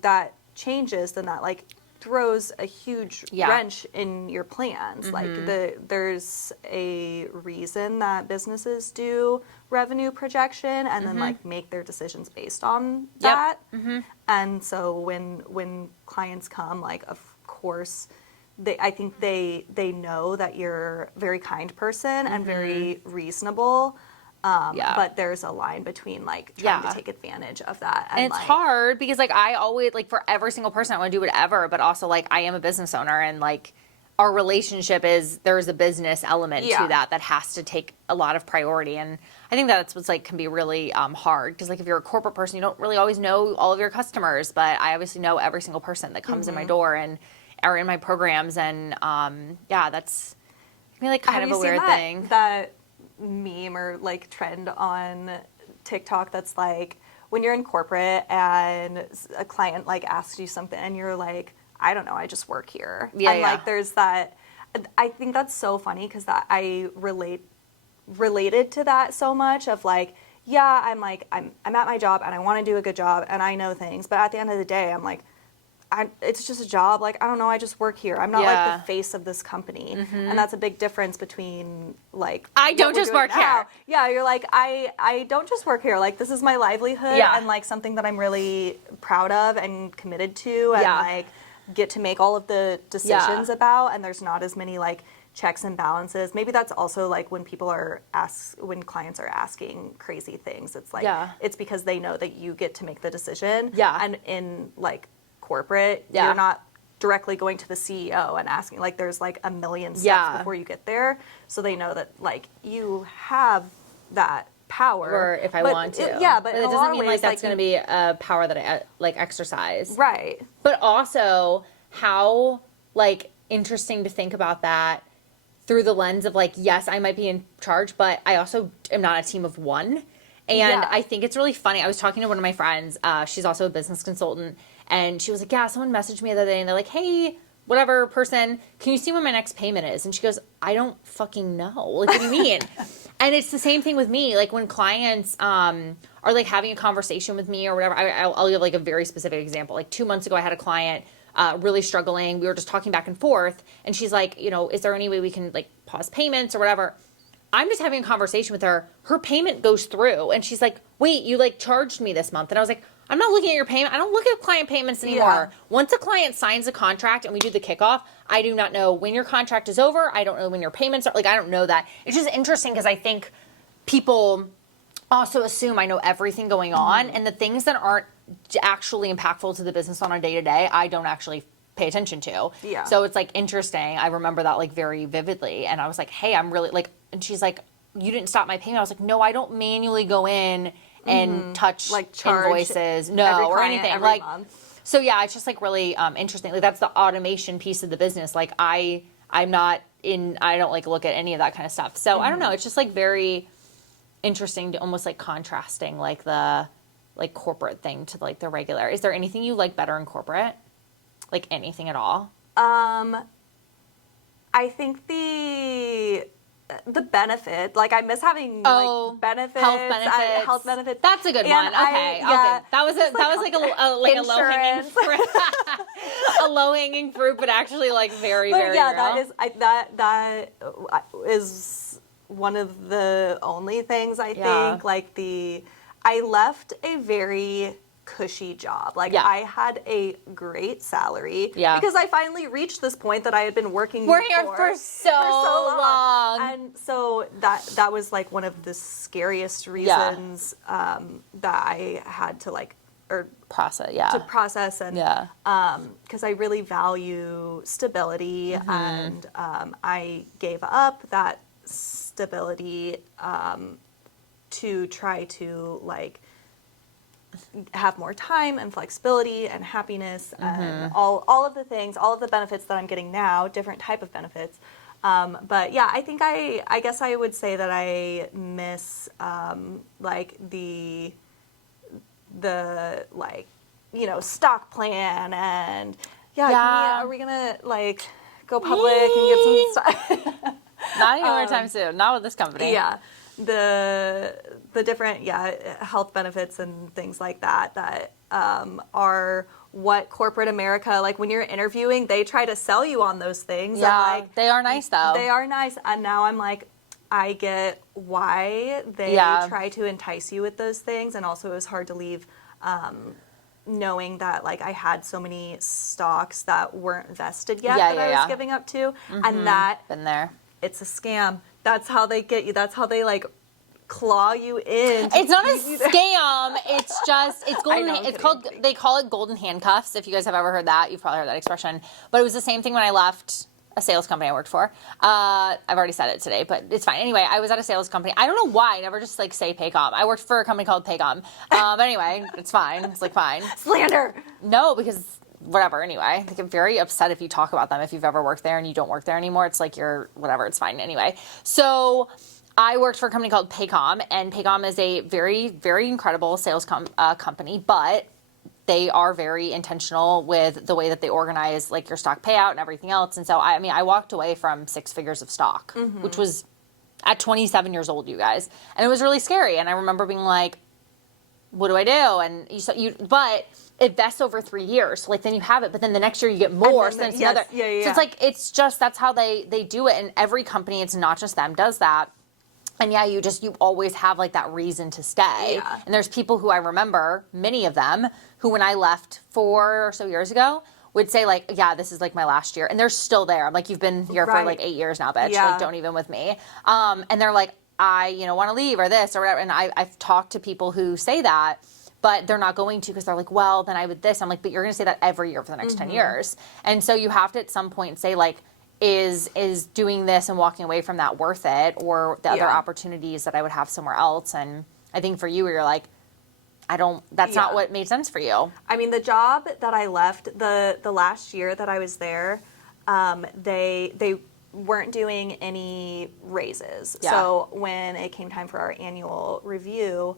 that changes, then that like throws a huge wrench in your plans. Like there's a reason that businesses do revenue projection and then like make their decisions based on that. And so when clients come, like of course I think they know that you're a very kind person and very reasonable. But there's a line between like trying to take advantage of that. And it's hard because like I always, like for every single person I want to do whatever, but also like I am a business owner and like our relationship there's a business element to that has to take a lot of priority. And I think that's what's like can be really hard because like if you're a corporate person, you don't really always know all of your customers, but I obviously know every single person that comes in my door and are in my programs. And that's like kind of a weird thing. That meme or like trend on TikTok that's like when you're in corporate and a client like asks you something and you're like, I don't know, I just work here. Like there's that. I think that's so funny because that I related to that so much of like, I'm at my job and I want to do a good job and I know things, but at the end of the day I'm like, it's just a job. Like, I don't know, I just work here. I'm not like the face of this company. And that's a big difference between like, I don't just work here. Yeah, you're like, I don't just work here. Like, this is my livelihood and like something that I'm really proud of and committed to and like get to make all of the decisions about. And there's not as many like checks and balances. Maybe that's also like when when clients are asking crazy things, it's like, it's because they know that you get to make the decision. And in like, corporate, you're not directly going to the CEO and asking, like there's like a million steps before you get there, so they know that like you have that power. Or if I want to. But it doesn't mean like that's going to be a power that I like exercise. Right. But also how like interesting to think about that through the lens of like, yes, I might be in charge, but I also am not a team of one. And I think it's really funny. I was talking to one of my friends. She's also a business consultant. And she was like, someone messaged me the other day and they're like, hey, whatever person, can you see when my next payment is? And she goes, I don't fucking know. Like, what do you mean? And it's the same thing with me. Like when clients are like having a conversation with me or whatever, I'll give like a very specific example. Like 2 months ago, I had a client really struggling. We were just talking back and forth. And she's like, is there any way we can like pause payments or whatever? I'm just having a conversation with her. Her payment goes through. And she's like, wait, you like charged me this month. And I was like, I'm not looking at your payment. I don't look at client payments anymore. Once a client signs a contract and we do the kickoff, I do not know when your contract is over. I don't know when your payments are. Like, I don't know that. It's just interesting because I think people also assume I know everything going on. And the things that aren't actually impactful to the business on a day-to-day, I don't actually pay attention to. So it's like interesting. I remember that like very vividly. And I was like, hey, I'm really like, and she's like, you didn't stop my payment. I was like, no, I don't manually go in and touch like invoices, or anything every like month. So it's just like really interesting. Like that's the automation piece of the business. Like I don't like look at any of that kind of stuff. So I don't know. It's just like very interesting to almost like contrasting like the like corporate thing to like the regular. Is there anything you like better in corporate? Like anything at all? I think the benefit, like I miss having like benefits, health benefits. That's a good one. Okay, that was like a low hanging fruit, a low hanging fruit, but actually like very very. Yeah, that is one of the only things I think. Like I left a very cushy job. Like I had a great salary because I finally reached this point that I had been working for so long. And so that was like one of the scariest reasons that I had to like or process, to process and because I really value stability and I gave up that stability to try to like have more time and flexibility and happiness and all of the things, all of the benefits that I'm getting now, different type of benefits. But yeah, I think I guess I would say that I miss like the like, you know, stock plan and are we gonna like go public and get some stock? Not anytime soon. Not with this company. Yeah, the different health benefits and things like that are what corporate America, like when you're interviewing, they try to sell you on those things. Yeah, and like, they are nice though. They are nice, and now I'm like, I get why they try to entice you with those things, and also it was hard to leave knowing that like I had so many stocks that weren't vested yet that I was giving up to, and that been there. It's a scam. That's how they get you. That's how they like claw you in. It's not a scam. It's just they call it golden handcuffs. If you guys have ever heard that, you've probably heard that expression. But it was the same thing when I left a sales company I worked for. I've already said it today, but it's fine. Anyway, I was at a sales company. I don't know why. I never just like say Paycom. I worked for a company called Paycom. But anyway, it's fine. It's like fine. Slander. No, because whatever. Anyway, I get very upset if you talk about them. If you've ever worked there and you don't work there anymore, it's like you're whatever. It's fine. Anyway, so I worked for a company called Paycom, and Paycom is a very, very incredible sales company, but they are very intentional with the way that they organize like your stock payout and everything else. And so, I walked away from 6 figures of stock, which was at 27 years old, you guys. And it was really scary. And I remember being like, what do I do? And but it vests over 3 years. So like then you have it, but then the next year you get more. So then it's another. So it's like, it's just, that's how they do it. And every company, it's not just them, does that. And you always have like that reason to stay. Yeah. And there's people who I remember, many of them, who when I left 4 or so years ago, would say like, yeah, this is like my last year. And they're still there. I'm like, you've been here for like 8 years now, bitch. Like, don't even with me. And they're like, I, want to leave or this or whatever. And I've talked to people who say that, but they're not going to because they're like, well, then I would this. I'm like, but you're going to say that every year for the next 10 years. And so you have to at some point say like, is doing this and walking away from that worth it, or the other opportunities that I would have somewhere else? And I think for you, you're like, that's not what made sense for you. I mean, the job that I left, the last year that I was there, they weren't doing any raises. Yeah. So when it came time for our annual review,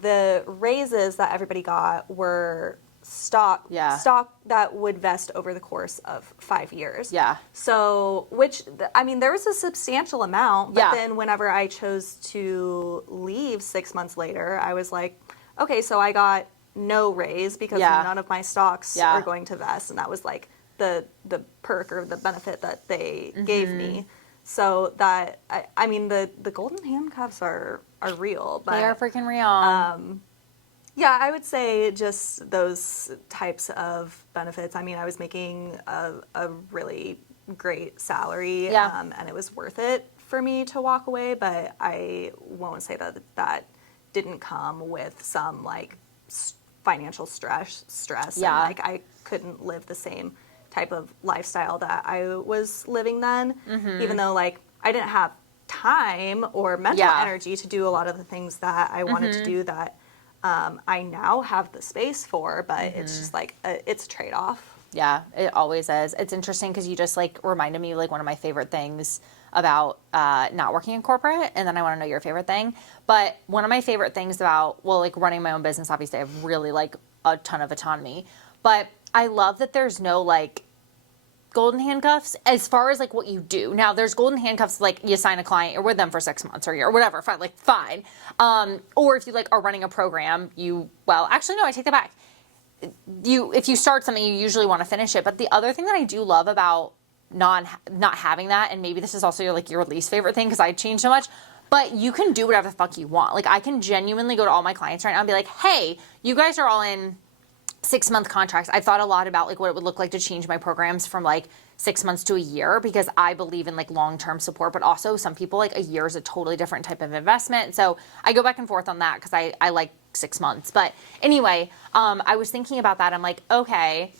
the raises that everybody got were stock that would vest over the course of 5 years. Yeah. So, there was a substantial amount, but then whenever I chose to leave 6 months later, I was like, okay, so I got no raise because none of my stocks are going to vest, and that was like the perk or the benefit that they gave me. So that, the golden handcuffs are real. But, they are freaking real. Yeah, I would say just those types of benefits. I was making a really great salary, and it was worth it for me to walk away, but I won't say that didn't come with some, like, financial stress. Yeah. And, like, I couldn't live the same type of lifestyle that I was living then, even though, like, I didn't have time or mental energy to do a lot of the things that I wanted to do that I now have the space for, but it's just like, it's a trade-off. Yeah, it always is. It's interesting because you just like reminded me like one of my favorite things about not working in corporate, and then I want to know your favorite thing. But one of my favorite things about, like running my own business, obviously I have really like a ton of autonomy, but I love that there's no like golden handcuffs as far as like what you do. Now there's golden handcuffs like you sign a client, you're with them for 6 months or a year or whatever, fine. Or if you like are running a program, actually no, I take that back. If you start something, you usually want to finish it. But the other thing that I do love about not having that, and maybe this is also your least favorite thing because I change so much, but you can do whatever the fuck you want. Like I can genuinely go to all my clients right now and be like, hey, you guys are all in 6-month contracts. I've thought a lot about like what it would look like to change my programs from like 6 months to a year, because I believe in like long-term support, but also some people like a year is a totally different type of investment. So I go back and forth on that because I like 6 months. But anyway, I was thinking about that. I'm like, okay,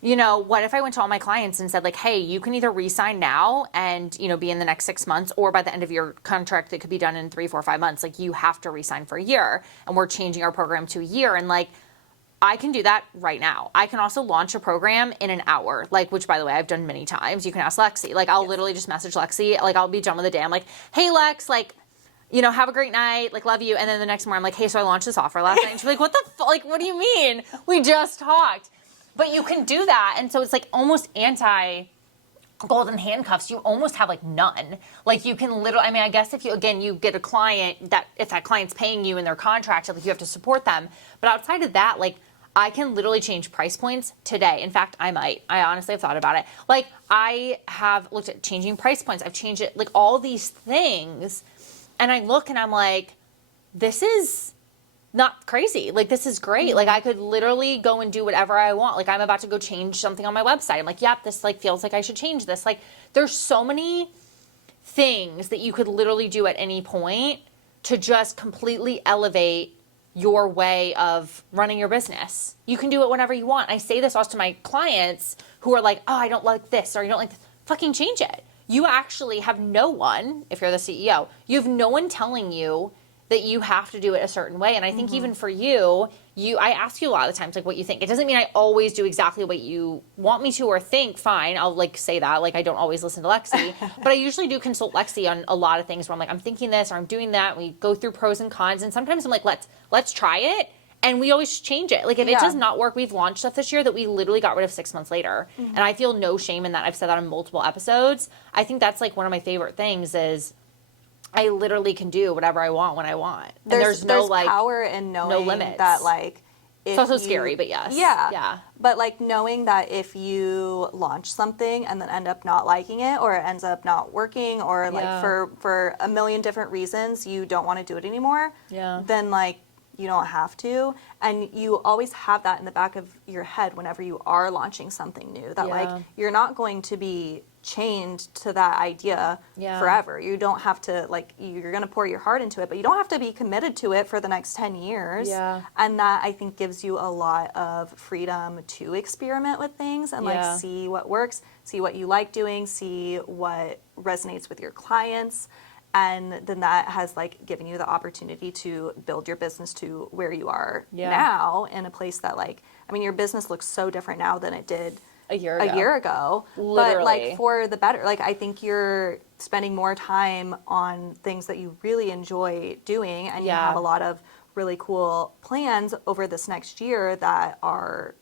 you know, what if I went to all my clients and said like, hey, you can either re-sign now and, you know, be in the next 6 months, or by the end of your contract, that could be done in 3, 4, 5 months. Like, you have to re-sign for a year, and we're changing our program to a year. And like, I can do that right now. I can also launch a program in an hour, like, which by the way, I've done many times. You can ask Lexi. Like, I'll literally just message Lexi. Like, I'll be done with the day. I'm like, hey, Lex, like, you know, have a great night. Like, love you. And then the next morning I'm like, hey, so I launched this offer last night. And she's like, what the like, what do you mean? We just talked. But you can do that. And so it's like almost anti golden handcuffs. You almost have like none. Like, you can literally, I mean, I guess if you, again, you get a client that, if that client's paying you in their contract, like, you have to support them. But outside of that, like, I can literally change price points today. In fact, I might. I honestly have thought about it. Like, I have looked at changing price points. I've changed it, like, all these things. And I look and I'm like, this is not crazy. Like, this is great. Like, I could literally go and do whatever I want. Like, I'm about to go change something on my website. I'm like, yep, this like feels like I should change this. Like, there's so many things that you could literally do at any point to just completely elevate your way of running your business. You can do it whenever you want. I say this also to my clients who are like, oh, I don't like this, or you don't like this. Fucking change it. You actually have no one, if you're the CEO, you have no one telling you that you have to do it a certain way. And I think even for you, I ask you a lot of times, like, what you think. It doesn't mean I always do exactly what you want me to or think. Fine, I'll like say that. Like, I don't always listen to Lexi, but I usually do consult Lexi on a lot of things where I'm like, I'm thinking this or I'm doing that. We go through pros and cons, and sometimes I'm like, let's try it. And we always change it. Like, if it does not work, we've launched stuff this year that we literally got rid of 6 months later. And I feel no shame in that. I've said that on multiple episodes. I think that's like one of my favorite things is I literally can do whatever I want when I want. And there's no like power in knowing no limits. that like, if it's also scary, but yes. Yeah. But like, knowing that if you launch something and then end up not liking it, or it ends up not working, or like for a million different reasons you don't want to do it anymore, then like, you don't have to. And you always have that in the back of your head whenever you are launching something new, that like, you're not going to be chained to that idea forever. You don't have to, like, you're going to pour your heart into it, but you don't have to be committed to it for the next 10 years. And that, I think, gives you a lot of freedom to experiment with things and like see what works, see what you like doing, see what resonates with your clients. And then that has like given you the opportunity to build your business to where you are now, in a place that, like, I mean, your business looks so different now than it did a year ago. Literally. But like, for the better. Like, I think you're spending more time on things that you really enjoy doing, and you have a lot of really cool plans over this next year that are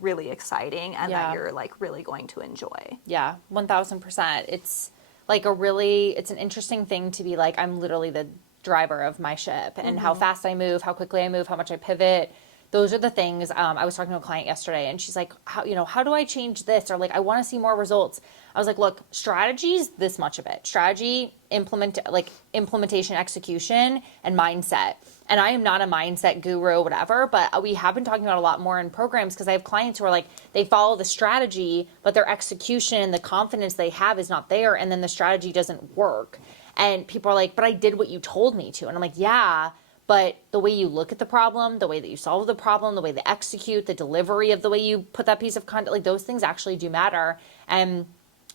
really exciting and that you're like really going to enjoy. 1000%. It's like it's an interesting thing to be like, I'm literally the driver of my ship, and how fast I move, how quickly I move, how much I pivot. Those are the things. I was talking to a client yesterday, and she's like, how do I change this? Or like, I want to see more results. I was like, look, strategy's this much of it. Strategy, implementation, execution, and mindset. And I am not a mindset guru, whatever, but we have been talking about a lot more in programs, because I have clients who are like, they follow the strategy, but their execution, the confidence they have is not there, and then the strategy doesn't work. And people are like, but I did what you told me to. And I'm like, yeah, but the way you look at the problem, the way that you solve the problem, the way they execute, the delivery of the way you put that piece of content, like, those things actually do matter. And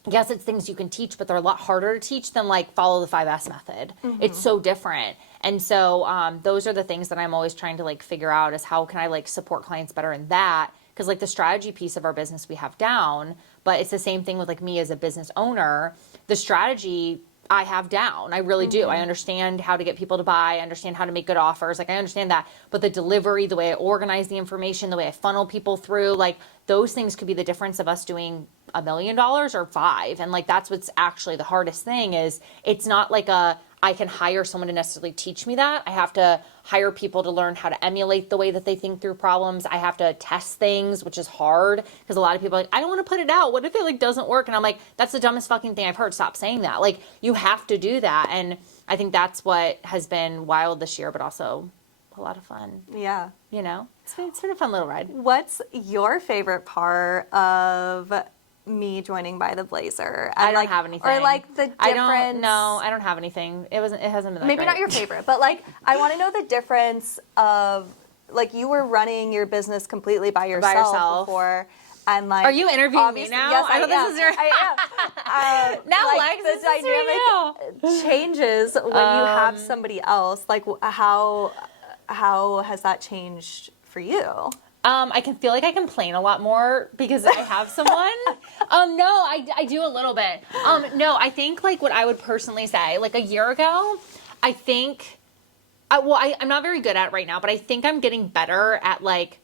yes, it's things you can teach, but they're a lot harder to teach than like follow the 5S method. It's so different. And so those are the things that I'm always trying to like figure out, is how can I like support clients better in that? Because like the strategy piece of our business we have down, but it's the same thing with like me as a business owner. The strategy I have down. I really do. I understand how to get people to buy. I understand how to make good offers. Like, I understand that. But the delivery, the way I organize the information, the way I funnel people through, like, those things could be the difference of us doing $1 million or 5. And like, that's what's actually the hardest thing. Is it's not like I can hire someone to necessarily teach me that. I have to hire people to learn how to emulate the way that they think through problems. I have to test things, which is hard, because a lot of people are like, I don't want to put it out. What if it like doesn't work? And I'm like, that's the dumbest fucking thing I've heard. Stop saying that. Like, you have to do that. And I think that's what has been wild this year, but also a lot of fun. Yeah. You know, it's been a fun little ride. What's your favorite part of me joining by the Blazer. I don't have anything. Or like the difference. I don't have anything. It hasn't been that Maybe great. not your favorite, but like I want to know the difference of like you were running your business completely by yourself before. And like, are you interviewing me now? Yes, I am. This is your... I am. Now, like, Lex, the dynamic changes when you have somebody else. Like, how has that changed for you? I can feel like I complain a lot more because I have someone. No, I do a little bit. No, I think like what I would personally say, like a year ago, I think, I'm not very good at it right now, but I think I'm getting better at like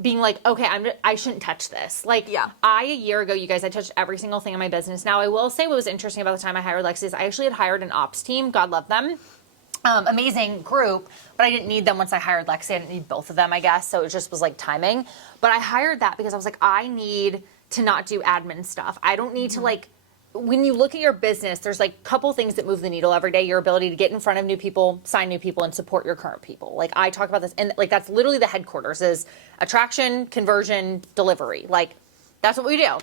being like, okay, I shouldn't touch this. Like, a year ago, you guys, I touched every single thing in my business. Now, I will say what was interesting about the time I hired Lexi is I actually had hired an ops team. God love them. Amazing group, but I didn't need them once I hired Lexi. I didn't need both of them, I guess. So it just was like timing. But I hired that because I was like, I need to not do admin stuff. I don't need to like, when you look at your business, there's like a couple things that move the needle every day. Your ability to get in front of new people, sign new people, and support your current people. Like I talk about this, and like that's literally the headquarters is attraction, conversion, delivery. Like that's what we do.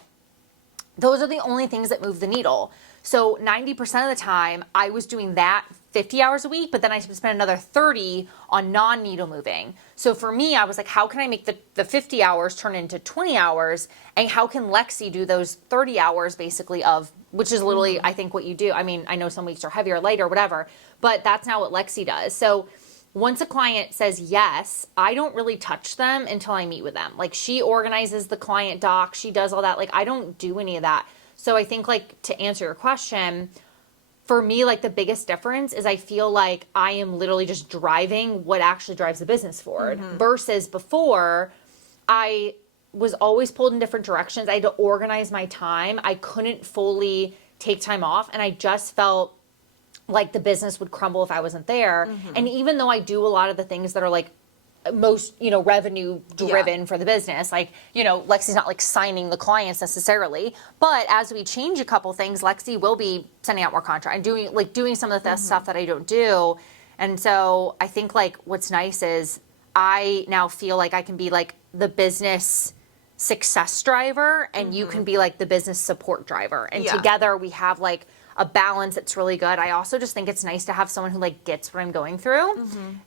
Those are the only things that move the needle. So 90% of the time, I was doing that 50 hours a week, but then I spent another 30 on non-needle moving. So for me, I was like, how can I make the 50 hours turn into 20 hours? And how can Lexi do those 30 hours basically of, which is literally, I think, what you do. I mean, I know some weeks are heavier, lighter, whatever, but that's now what Lexi does. So once a client says yes, I don't really touch them until I meet with them. Like she organizes the client doc, she does all that. Like I don't do any of that. So I think like to answer your question, for me, like the biggest difference is I feel like I am literally just driving what actually drives the business forward versus before I was always pulled in different directions. I had to organize my time. I couldn't fully take time off. And I just felt like the business would crumble if I wasn't there. And even though I do a lot of the things that are like most, revenue driven for the business, like, Lexi's not like signing the clients necessarily, but as we change a couple things, Lexi will be sending out more contract and doing some of the stuff that I don't do. And so I think like what's nice is I now feel like I can be like the business success driver and you can be like the business support driver. And together we have like a balance that's really good. I also just think it's nice to have someone who like gets what I'm going through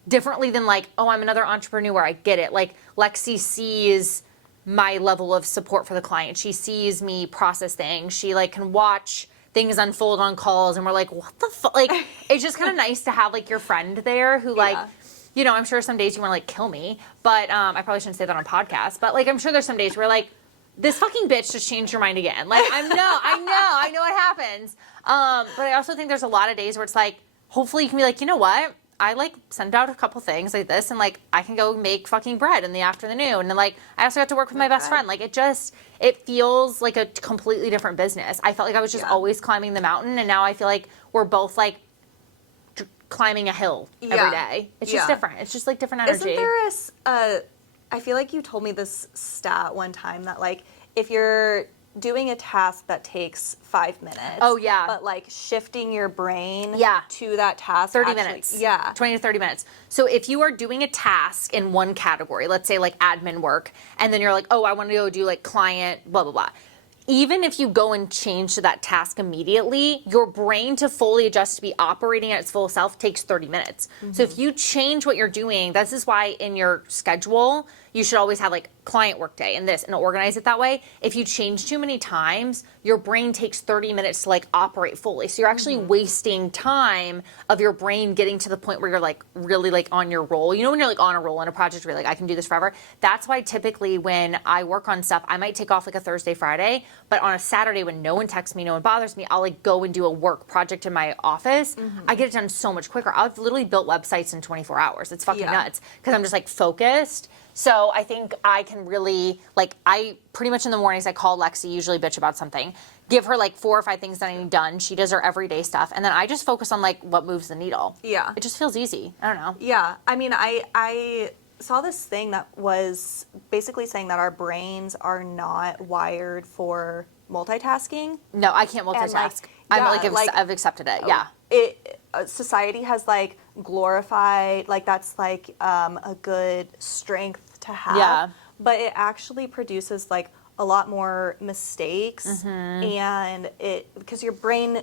differently than like, oh, I'm another entrepreneur. I get it. Like Lexi sees my level of support for the client. She sees me process things. She like can watch things unfold on calls and we're like, what the fuck? Like, it's just kind of nice to have like your friend there who like, I'm sure some days you want to like kill me, but I probably shouldn't say that on a podcast, but like, I'm sure there's some days where like, this fucking bitch just changed your mind again. Like, I know it happens. But I also think there's a lot of days where it's like, hopefully you can be like, you know what? I like send out a couple things like this and like I can go make fucking bread in the afternoon. And then like I also got to work with my best friend. Like it feels like a completely different business. I felt like I was just always climbing the mountain and now I feel like we're both like climbing a hill every day. It's just different. It's just like different energy. Isn't there I feel like you told me this stat one time that like if you're doing a task that takes 5 minutes. Oh, yeah. But like shifting your brain to that task. 30 minutes. Yeah. 20 to 30 minutes. So if you are doing a task in one category, let's say like admin work, and then you're like, oh, I want to go do like client, blah, blah, blah. Even if you go and change to that task immediately, your brain to fully adjust to be operating at its full self takes 30 minutes. So if you change what you're doing, this is why in your schedule, you should always have like client work day and this and organize it that way. If you change too many times, your brain takes 30 minutes to like operate fully. So you're actually wasting time of your brain getting to the point where you're like really like on your roll. You know when you're like on a roll in a project where you're like, I can do this forever? That's why typically when I work on stuff, I might take off like a Thursday, Friday, but on a Saturday when no one texts me, no one bothers me, I'll like go and do a work project in my office. I get it done so much quicker. I've literally built websites in 24 hours. It's fucking nuts because I'm just like focused. So I think I can really, like, I pretty much in the mornings I call Lexi, usually bitch about something, give her like 4 or 5 things that I need done. She does her everyday stuff. And then I just focus on like what moves the needle. Yeah. It just feels easy. I don't know. Yeah. I mean, I saw this thing that was basically saying that our brains are not wired for multitasking. No, I can't multitask. I've accepted it. Yeah. Society has like glorified, like that's like a good strength to have. Yeah. But it actually produces like a lot more mistakes, and because your brain,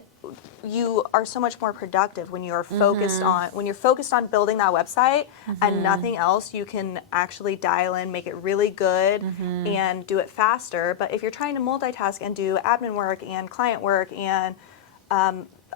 you are so much more productive when you're focused on building that website and nothing else. You can actually dial in, make it really good, and do it faster. But if you're trying to multitask and do admin work and client work and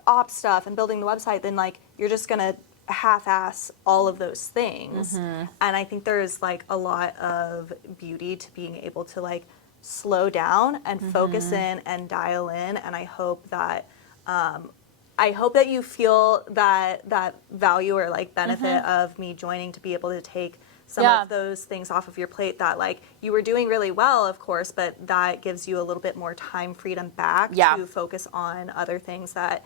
ops stuff and building the website, then like you're just gonna half-ass all of those things. And I think there's like a lot of beauty to being able to like slow down and focus in and dial in. And I hope that you feel that value or like benefit of me joining, to be able to take some of those things off of your plate that like you were doing really well, of course, but that gives you a little bit more time freedom back to focus on other things that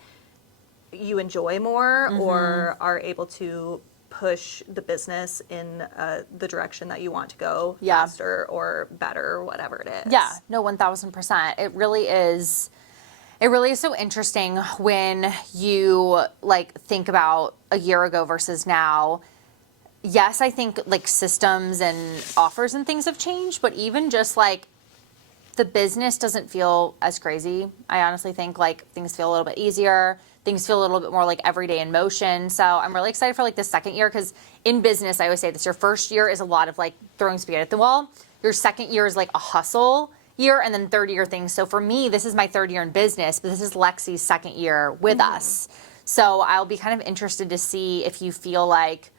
you enjoy more or are able to push the business in the direction that you want to go faster or better or whatever it is. Yeah, no, 1000%. It really is so interesting when you like think about a year ago versus now. Yes, I think like systems and offers and things have changed, but even just like the business doesn't feel as crazy. I honestly think like things feel a little bit easier. Things feel a little bit more like everyday in motion. So I'm really excited for like the second year, because in business, I always say this, your first year is a lot of like throwing spaghetti at the wall. Your second year is like a hustle year, and then third year things. So for me, this is my third year in business, but this is Lexi's second year with us. So I'll be kind of interested to see if you feel like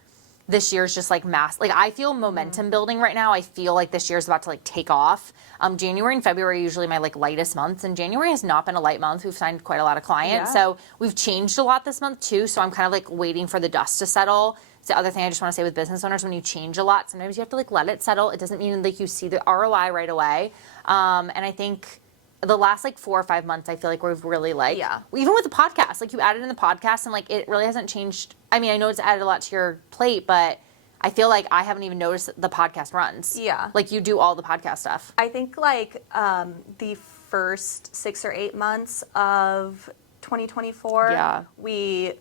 this year's just like like I feel momentum building right now. I feel like this year's about to like take off. January and February are usually my like lightest months, and January has not been a light month. We've signed quite a lot of clients. So we've changed a lot this month too. So I'm kind of like waiting for the dust to settle. It's the other thing I just want to say with business owners, when you change a lot, sometimes you have to like let it settle. It doesn't mean like you see the ROI right away. And I think the last like 4 or 5 months, I feel like we've really like, even with the podcast, like you added in the podcast and like it really hasn't changed. I mean, I know it's added a lot to your plate, but I feel like I haven't even noticed that the podcast runs. Yeah. Like you do all the podcast stuff. I think like the first 6 or 8 months of 2024, we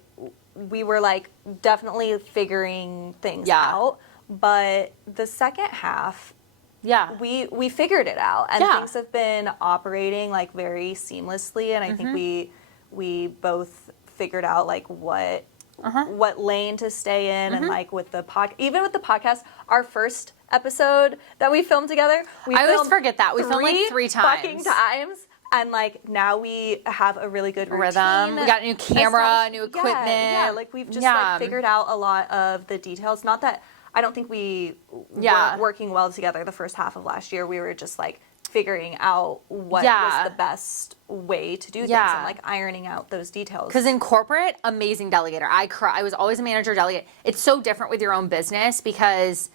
were like definitely figuring things out. But the second half, we figured it out, and things have been operating like very seamlessly, and I think we both figured out like what lane to stay in, and like with the even with the podcast, our first episode that we filmed together, I always forget that we filmed like 3 times. And like now we have a really good rhythm. We got a new camera, new equipment. Yeah, like we've just like figured out a lot of the details. Not that I don't think we weren't working well together the first half of last year. We were just like figuring out what was the best way to do things and like ironing out those details. Because in corporate, amazing delegator. I was always a manager delegate. It's so different with your own business, because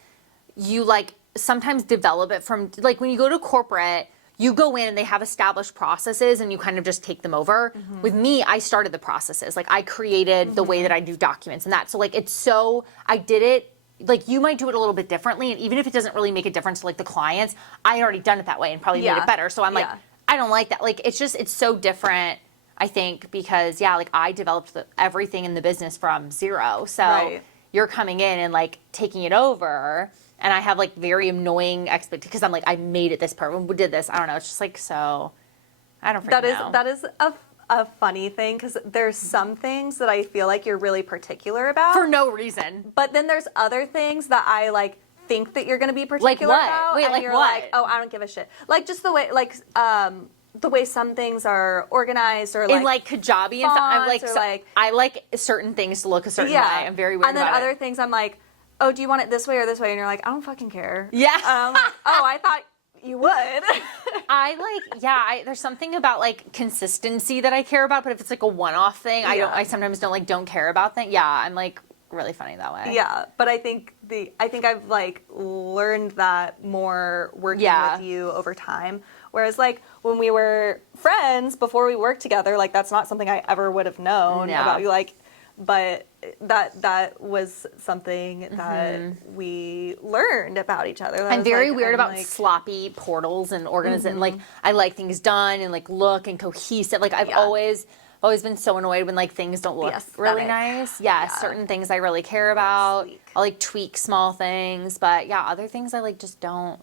you like sometimes develop it from like when you go to corporate, you go in and they have established processes and you kind of just take them over. With me, I started the processes. Like I created the way that I do documents and that. So like I did it. Like you might do it a little bit differently, and even if it doesn't really make a difference to like the clients, I had already done it that way and probably made it better. So I'm like, I don't like that. Like it's so different, I think, because like I developed everything in the business from zero. So you're coming in and like taking it over, and I have like very annoying expectations because I'm like, I made it this perfect. We did this. I don't know. It's just like so. I don't freaking know. That is a funny thing, because there's some things that I feel like you're really particular about for no reason, but then there's other things that I like think that you're going to be particular about. Wait, and like you're what? Like, oh, I don't give a shit. Like just the way the way some things are organized, or in like Kajabi and stuff. I'm like, I like certain things to look a certain way. I'm very weird about it. And then other things, I'm like, oh, do you want it this way or this way? And you're like, I don't fucking care. Yeah. I'm like, oh, I thought you would. There's something about like consistency that I care about, but if it's like a one-off thing, I sometimes don't care about things. Yeah, I'm like really funny that way. Yeah, but I think I've like learned that more working with you over time. Whereas like when we were friends before we worked together, like that's not something I ever would have known about you. Like, but that was something that we learned about each other. I'm very weird about like sloppy portals and organizing. Like I like things done and like look and cohesive. Like I've always been so annoyed when like things don't look really nice. Certain things I really care about. I'll like tweak small things, but other things I like just don't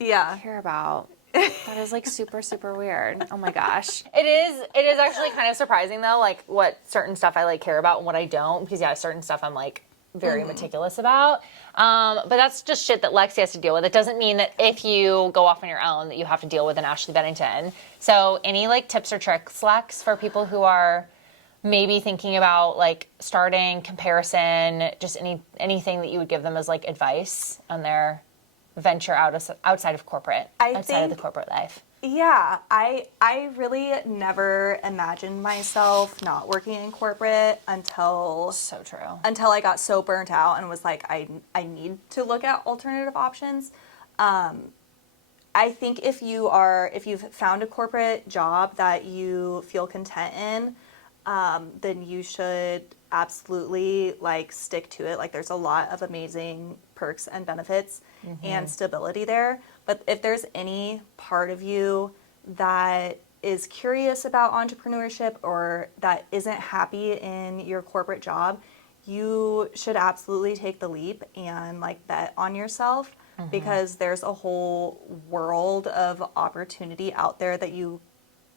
care about. That is like super, super weird. Oh my gosh. It is actually kind of surprising though, like what certain stuff I like care about and what I don't, because yeah, certain stuff I'm like very meticulous about. But that's just shit that Lexi has to deal with. It doesn't mean that if you go off on your own that you have to deal with an Ashley Bennington. So any like tips or tricks, Lex, for people who are maybe thinking about like starting, comparison, just anything that you would give them as like advice on their venture outside of corporate, outside of the corporate life? Yeah, I really never imagined myself not working in corporate until So true. Until I got so burnt out and was like, I need to look at alternative options. I think if you've found a corporate job that you feel content in, then you should absolutely like stick to it. Like there's a lot of amazing perks and benefits and stability there. But if there's any part of you that is curious about entrepreneurship or that isn't happy in your corporate job, you should absolutely take the leap and like bet on yourself, because there's a whole world of opportunity out there that you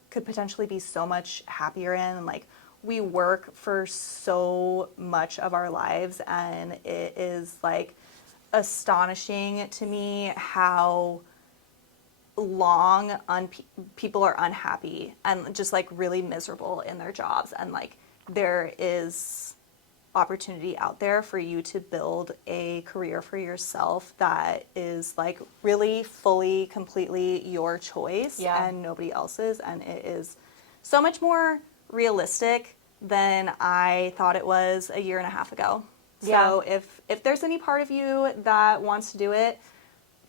could potentially be so much happier in. And like we work for so much of our lives, and it is like astonishing to me how long people are unhappy and just like really miserable in their jobs. And like there is opportunity out there for you to build a career for yourself that is like really fully, completely your choice and nobody else's. And it is so much more realistic than I thought it was a year and a half ago. So if there's any part of you that wants to do it,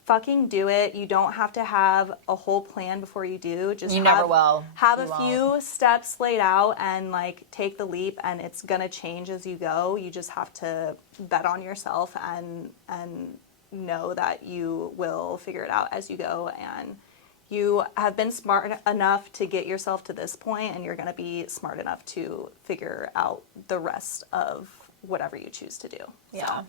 fucking do it. You don't have to have a whole plan before you do. Just never will. Have a few steps laid out and like take the leap, and it's gonna change as you go. You just have to bet on yourself and know that you will figure it out as you go. And you have been smart enough to get yourself to this point, and you're gonna be smart enough to figure out the rest of whatever you choose to do. Yeah.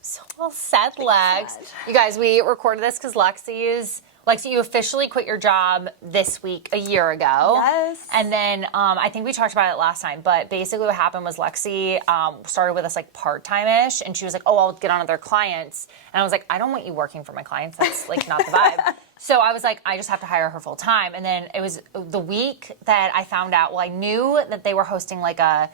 So well said, Lex. You guys, we recorded this because Lexi, you officially quit your job this week a year ago. Yes. And then I think we talked about it last time, but basically what happened was Lexi started with us like part-time-ish, and she was like, oh, I'll get on other clients. And I was like, I don't want you working for my clients. That's like not the vibe. So I was like, I just have to hire her full-time. And then it was the week that I found out, well, I knew that they were hosting like a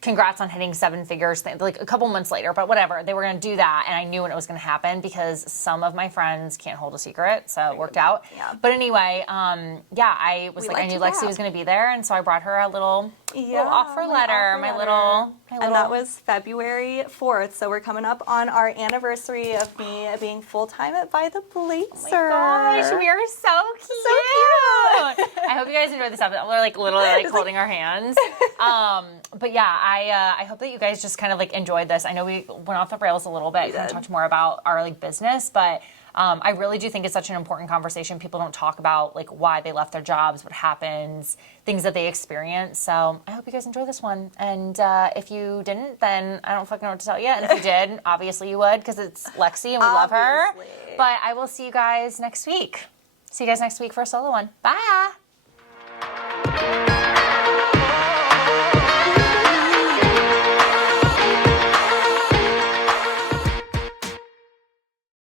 congrats on hitting 7 figures, like a couple months later, but whatever, they were going to do that, and I knew when it was going to happen because some of my friends can't hold a secret, so it worked out. Yeah. But anyway, I was like, I knew Lexi was going to be there, and so I brought her a little offer letter, my little. And that was February 4th, so we're coming up on our anniversary of me being full-time at By the Blaser. Oh my gosh, we are so cute. So cute. I hope you guys enjoyed this episode. We're like literally like holding our hands. But yeah, I hope that you guys just kind of like enjoyed this. I know we went off the rails a little bit and talked more about our like business, but I really do think it's such an important conversation. People don't talk about like why they left their jobs, what happens, things that they experience. So I hope you guys enjoy this one. And if you didn't, then I don't fucking know what to tell you. And if you did, obviously you would, because it's Lexi and we love her. But I will see you guys next week. See you guys next week for a solo one. Bye.